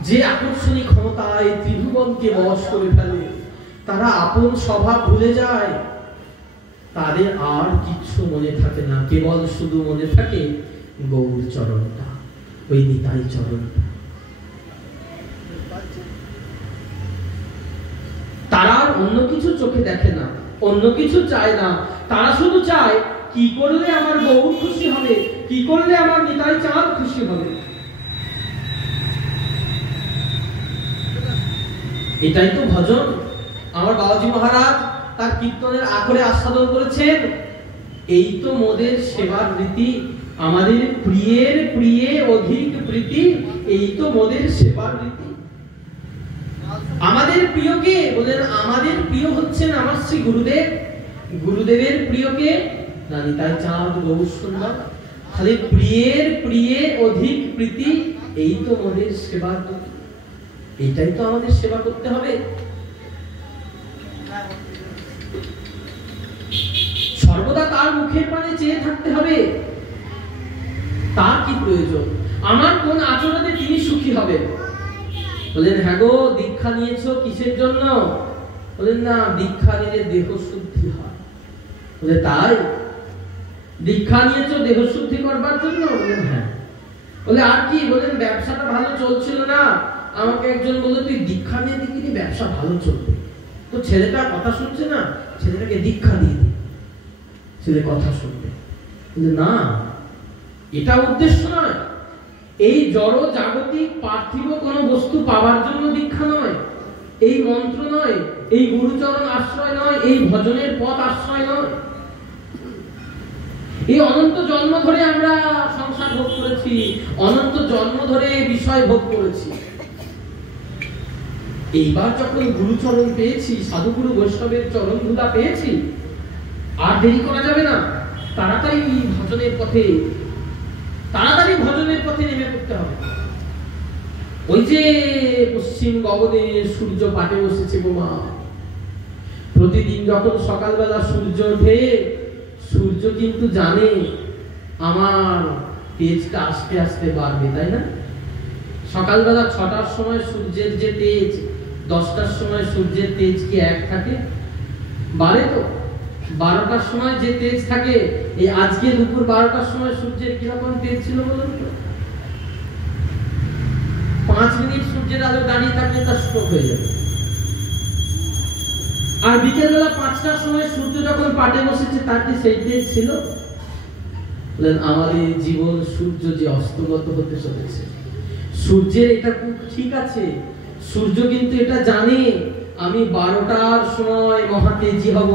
যে আকর্ষণী ক্ষমতায় ত্রিভুবনকে বশ করে ফেলে, তারা আপন স্বভাব ভুলে যায়, তাদের আর কিছু মনে থাকে না, কেবল শুধু মনে থাকে গৌর চরণটা, ওই নিতাই চরণটা। তারা অন্য কিছু চোখে দেখে না, অন্য কিছু চায় না, তারা শুধু চায় কি করলে আমার গৌর খুশি হবে, কি করলে আমার নিতাই চাঁদ খুশি হবে। এটাই তো ভজন। আমার বাবাজি মহারাজ তার কীর্তনের আখরে আস্বাদন করেছেন, এই তো মোদের সেবার রীতি, আমাদের প্রিয়ের প্রিয়ে অধিক প্রীতি, এই তো মোদের সেবার রীতি। আমাদের প্রিয়কে বলেন, আমাদের প্রিয় হচ্ছেন আমার শ্রী গুরুদেব, গুরুদেবের প্রিয়কে নিতাই চাঁদ গৌর সুন্দর। খালি প্রিয়ের প্রিয়ে অধিক প্রীতি, এই তো মোদের সেবার রীতি। এটাই তো আমাদের সেবা করতে হবে। সর্বদা তার মুখের পানে চেয়ে থাকতে হবে। তার কি প্রয়োজন, আমার কোন আচরণে তিনি সুখী হবে। বলেন হ্যাঁ গো, দীক্ষা নিয়েছো কিসের জন্য? বলেন না, দীক্ষা নিলে দেহ শুদ্ধি হয়। বলে তাই, দীক্ষা নিয়েছো দেহ শুদ্ধি করবার জন্য? বলেন হ্যাঁ। বলে আর কি? বলেন ব্যবসাটা ভালো চলছিল না, আমাকে একজন বলল তুই দীক্ষা নিয়ে দেখি ব্যবসা ভালো চলবে। তো ছেলেটা কথা শুনছে না, ছেলেটাকে দীক্ষা দিয়ে দি, ছেলে কথা শুনবে। না, এটা উদ্দেশ্য নয়। এই জড় জাগতিক পার্থিব কোন বস্তু পাওয়ার জন্য দীক্ষা নয়, এই মন্ত্র নয়, এই গুরুচরণ আশ্রয় নয়, এই ভজনের পথ আশ্রয় নয়। এই অনন্ত জন্ম ধরে আমরা সংসার ভোগ করেছি, অনন্ত জন্ম ধরে বিষয় ভোগ করেছি। এইবার যখন গুরুচরণ পেয়েছি, সাধুগুরু বৈষ্ণবের চরণ ধুলা পেয়েছি, আর দেরি করা যাবে না। তাড়াতাড়ি ভজনের পথে, তাড়াতাড়ি ভজনের পথে নেমে পড়তে হবে। ওই যে পশ্চিম গগনে সূর্য পাটে বসেছে গোমা, প্রতিদিন যখন সকালবেলা সূর্য ওঠে, সূর্য কিন্তু জানে আমার তেজটা আস্তে আস্তে বাড়বে, তাই না? সকালবেলা 6টার সময় সূর্যের যে তেজ, 10টার সময় সূর্যের তেজ কি এক থাকে? বাড়ে তো। 12টার সময় যে তেজ থাকে, এই আজকে দুপুর 12টার সময় সূর্যের কিরকম তেজ ছিল বলুন তো? 5 মিনিট সূর্যের আলো দাঁড়িয়ে থাকলে তার স্ট্রোক হয়ে যাবে। আর বিকেলবেলা 5টার সময় সূর্য যখন পাটে বসেছে, তার কি সেই তেজ ছিল? আমাদের জীবন সূর্য যে অস্তগত হতে চলেছে, সূর্যের এটা খুব ঠিক আছে, সূর্য কিন্তু এটা জানে আমি 12টার সময় মহাতেজি হব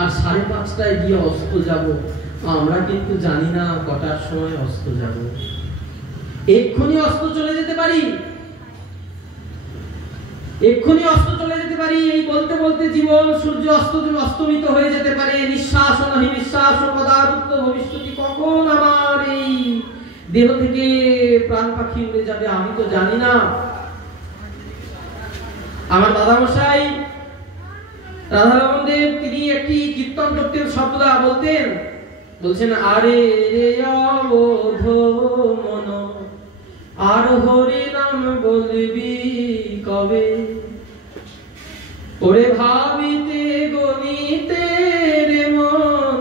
আর 5:30টায় গিয়ে অস্ত যাব। আমরা কিন্তু জানি না কটার সময় অস্ত যাব। এক্ষুনি অস্ত চলে যেতে পারি, এক্ষুনি অস্ত চলে যেতে পারি। এই বলতে বলতে জীবন সূর্য অস্তমিত হয়ে যেতে পারে। নিঃশ্বাস নাহি নিঃশ্বাস পদার্থ ভবিষ্যতি, কখন আমার এই দেহ থেকে প্রাণ পাখি উড়ে যাবে আমি তো জানি না। আমার দাদামশাই রাধারমণ দেব, তিনি একটি কীর্তন করতেন, শব্দটা বলতেন, বলছেন আরে রে অবোধ মন, আর হরি নাম বলবি কবে, ওরে ভাবিতে গণিতে রে মন,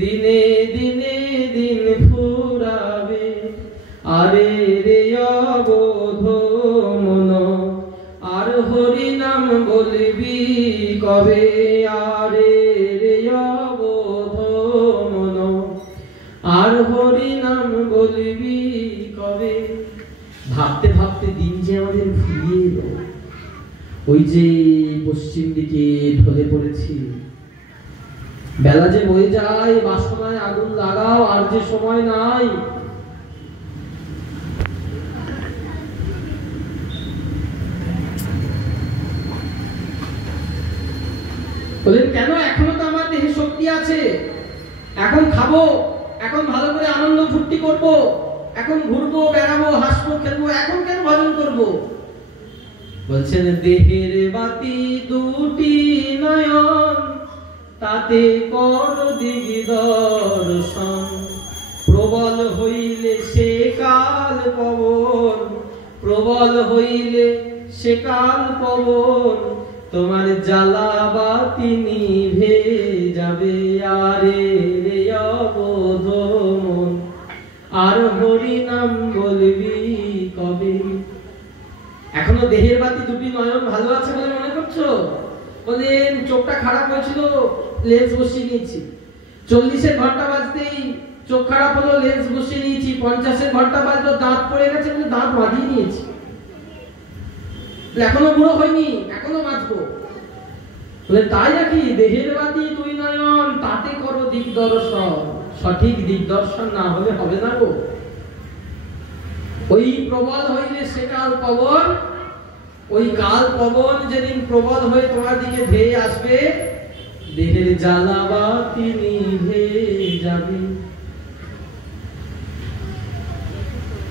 দিনে দিনে দিন ফুরাবে। আরে রে অবোধ মন, আর হরি নাম বলবি কবে, আরে রে অবোধ মন, আর হরি নাম বলবি কবে। ভাবতে ভাবতে দিন যে আমাদের ফুরিয়ে এলো। ওই যে পশ্চিম দিকে ঢলে পড়েছি, বেলা যে বয়ে যায়, বাসনায় আগুন লাগাও, আর যে সময় নাই। বলেন কেন? এখনো তো আমার দেহে শক্তি আছে, এখন খাবো, এখন ভালো করে আনন্দ ফুর্তি করব, এখন ঘুরবো বেড়াবো হাসবো খেলবো, এখন কেন ভজন করব? বলছেন দেহের বাতি দুটি নয়ন, তাতে কর দিগদর্শন, প্রবল হইলে সে কাল পবন, প্রবল হইলে সে কাল পবন, তোমার জ্বালা বাতি নিভে যাবে। আরে রে অবোধ মন, আর হরি নাম বলবি কবে? এখনো দেহের বাতি দুটি নয়ন ভালো আছে বলে মনে করছো? বলেন চোখটা খারাপ হয়েছিল, লেন্স বসিয়ে নিয়েছি। 40-এর ঘন্টা বাজতেই চোখ খারাপ হলো, লেন্স বসিয়ে নিয়েছি। 50-এর ঘন্টা বাজলো, দাঁত পড়ে গেছে, দাঁত বাঁধিয়ে নিয়েছি। এখনো বুড়ো হয়নি, এখনো বাঁচবো। বলে তাই নাকি? দেহের বাতি দুই নয়ন, তাতে করো দিগদর্শন। সঠিক দিগদর্শন না হলে হবে না গো। ওই প্রবল হইলে সে কাল পবন, ওই কাল পবন যেদিন প্রবল হয়ে তোমার দিকে ধেয়ে আসবে, দেহের জ্বালা বাতি নিভে যাবে।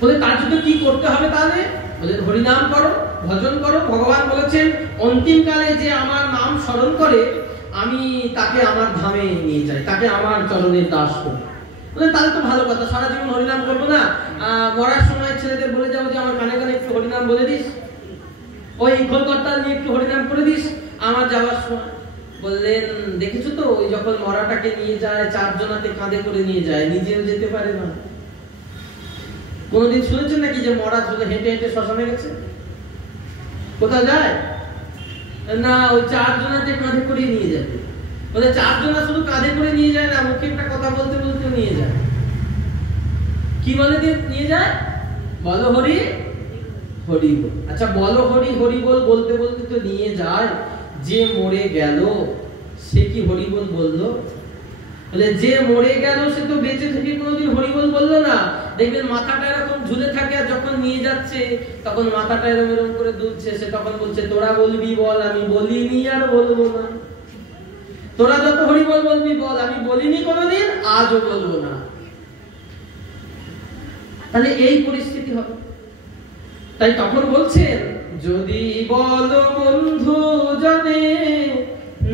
বলে তার জন্য কি করতে হবে তাহলে? বলে হরিনাম করো, ভজন করো। ভগবান বলেছেন অন্তিমকালে যে আমার নাম স্মরণ করে, আমি তাকে আমার ধামে নিয়ে যাই, তাকে আমার চরণের দাস করি। বলে তাহলে তো ভালো কথা, সারা জীবন হরিনাম করবো না, মরার সময় ছেলেদের বলে যাবো যে আমার কানে কানে একটু হরিনাম বলে দিস, ওই খোলকর্তাল নিয়ে একটু হরিনাম করে দিস আমার যাওয়ার সময়। বললেন দেখেছো তো, ওই যখন মরাটাকে নিয়ে যায় 4 জনাতে কাঁধে করে নিয়ে যায়, নিজেও যেতে পারে না। কোনদিন শুনেছেন নাকি যে মরা চলে হেঁটে হেঁটে শ্মশানে গেছে? কোথায় যায় না, ওই 4 জনাতে কাঁধে করে নিয়ে যাবে। বলে 4 জনা শুধু কাঁধে করে নিয়ে যায় না, মুখে একটা কথা বলতে বলতে নিয়ে যায়। কি বলে নিয়ে যায়? বলো হরি হরি বল। আচ্ছা বলো হরি হরি বল বলতে বলতে তো নিয়ে যায়, যে মরে গেল সে কি হরি বল বললো? বলে যে মরে গেল সে তো বেঁচে থেকে কোনোদিন হরি বল বললো না। দেখবেন মাথাটা এরকম ঝুলে থাকে, আর যখন নিয়ে যাচ্ছে তখন মাথাটা এরকম এরকম করে দুলছে, সে তখন বলছে তোরা বলবি বল, আমি বলিনি আর বলবো না। তোরা যত হরি বল বলবি বল, আমি বলিনি কোনোদিন, আজও বলবো না। তাহলে এই পরিস্থিতি হবে। তাই তখন বলছেন যদি বলো বন্ধু জানে,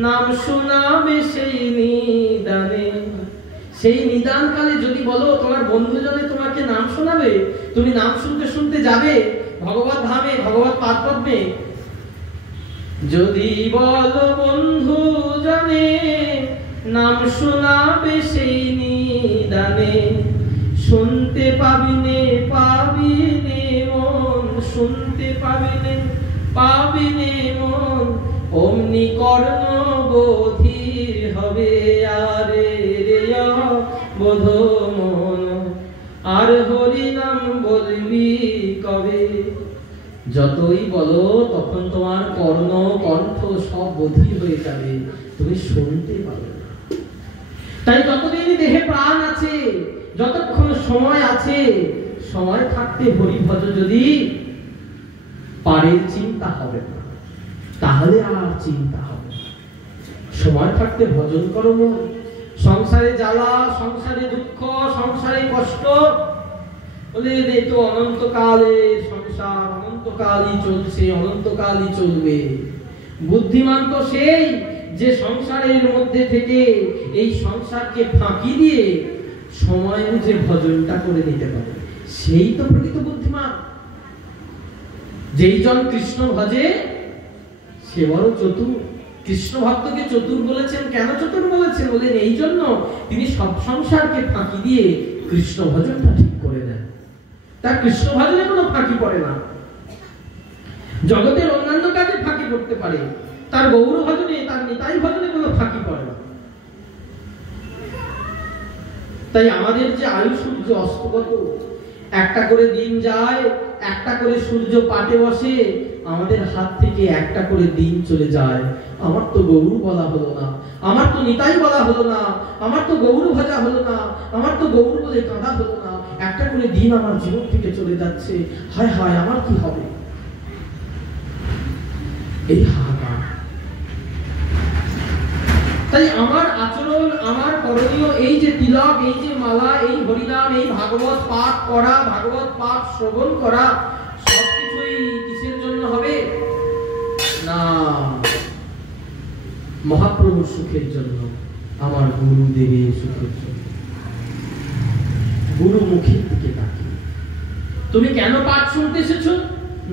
নাম শোনাবে সেই নিদানে। সেই নিদান কালে যদি বলো তোমার বন্ধু জনে তোমাকে নাম শোনাবে, তুমি নাম শুনতে শুনতে যাবে ভগবত ধামে, ভগবত পাদপদ্মে। যদি বলো বন্ধু জানে, নাম শোনাবে সেই নিদানে। শুনতে পাবিনে পাবিনে মন, শুনতে পাবিনে পাবিনে মন, অমনি কর্ণ বোধির হবে। আরে রে বোধ মন, আর হরি নাম বলবি কবে? যতই বলো তখন তোমার কর্ণ কণ্ঠ সব বধির হয়ে যাবে, তুমি শুনতে পাবে না। তাই যতদিন দেহে প্রাণ আছে, যতক্ষণ সময় আছে, সময় থাকতে হরি ভজ যদি পারে, চিন্তা হবে না, তাহলে আর চিন্তা হবে না। সময় থাকতে ভজন করো। সংসারে জ্বালা, সংসারে দুঃখ, সংসারে কষ্ট, বলে এই তো অনন্তকালের সংসার, অনন্তকালই চলছে, অনন্তকালই চলবে। বুদ্ধিমান তো সেই যে সংসারের মধ্যে থেকে এই সংসারকে ফাঁকি দিয়ে সময় বুঝে ভজনটা করে নিতে পারে, সেই তো প্রকৃত বুদ্ধিমান। যেই জন কৃষ্ণ ভজে সে বড় চতুর। কৃষ্ণ ভক্তকে চতুর বলেছেন। কেন চতুর বলেছেন? বলেন এই জন্য তিনি সব সংসারকে ফাঁকি দিয়ে কৃষ্ণ ভজনটা ঠিক করে দেন। তার কৃষ্ণ ভজনে কোনো ফাঁকি পড়ে না। জগতের অন্যান্য কাজে ফাঁকি পড়তে পারে, তার গৌর ভজনে, তার নিতাই ভজনে কোনো ফাঁকি পড়ে না। তাই আমাদের যে আয়ু সূর্য অস্তগত, একটা করে দিন যায়, একটা করে সূর্য পাটে বসে, আমাদের হাত থেকে একটা করে দিন চলে যায়। আমার তো গৌর বলা হলো না, আমার তো নিতাই বলা হলো না, আমার তো গৌর ভজা হলো না, আমার তো গৌর বলে কাঁদা হলো না। একটা করে দিন আমার জীবন থেকে চলে যাচ্ছে, হায় হায় আমার কি হবে? এই হাহাকার। তাই আমার আচরণ, আমার করণীয়, এই যে তিলক, এই যে মালা, এই হরিনাম, এই ভাগবত পাঠ করা, ভাগবত পাঠ শ্রবণ করা, সবকিছুই কিসের জন্য হবে? না, মহাপ্রভুর সুখের জন্য, আমার গুরুদেবের সুখের জন্য। গুরু মুখের দিকে তাকিয়ে। তুমি কেন পাঠ শুনতে এসেছো?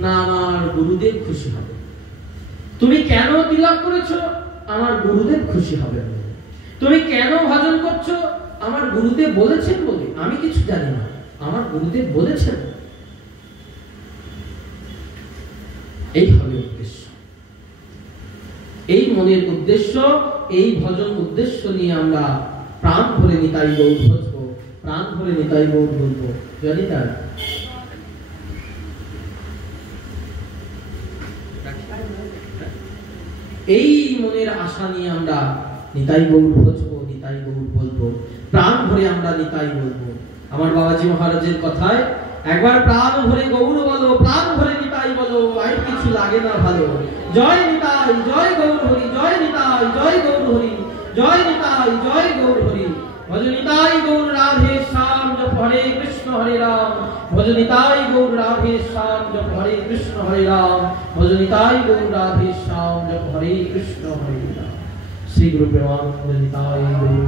না আমার গুরুদেব খুশি হবে। তুমি কেন তিলক করেছো? আমার গুরুদেব খুশি হবে। তুমি কেন ভজন করছো? আমার গুরুদেব বলেছেন বলে, আমি কিছু জানি না, আমার গুরুদেব বলেছেন। এই হবে উদ্দেশ্য, এই মনের উদ্দেশ্য, এই ভজন উদ্দেশ্য নিয়ে আমরা প্রাণ ভরে নিতাই গৌর ভজবো, প্রাণ ভরে নিতাই গৌর বলবো। জানি তার এই মনের আশা নিয়ে আমরা নিতাই গৌর ভজবো, নিতাই গৌর বলবো, প্রাণ ভরে আমরা নিতাই বলবো। আমার বাবাজি মহারাজের কথায়, একবার প্রাণ ভরে গৌর বলো, প্রাণ ভরে নিতাই বলো, আর কিছু লাগে না ভালো। জয় নিতাই, জয় গৌর হরি, জয় নিতাই, জয় গৌর হরি, জয় নিতাই, জয় গৌর হরি। ভজ নিতাই গৌর রাধে শ্যাম, জপ হরে কৃষ্ণ হরে রাম। ভজ নিতাই গৌর রাধে শ্যাম, জপ হরে কৃষ্ণ হরে রাম। ভজ নিতাই গৌর রাধে শ্যাম, জপ হরে কৃষ্ণ হরে রাম। শ্রী গুরু প্রেমানন্দ নিতাই গৌর।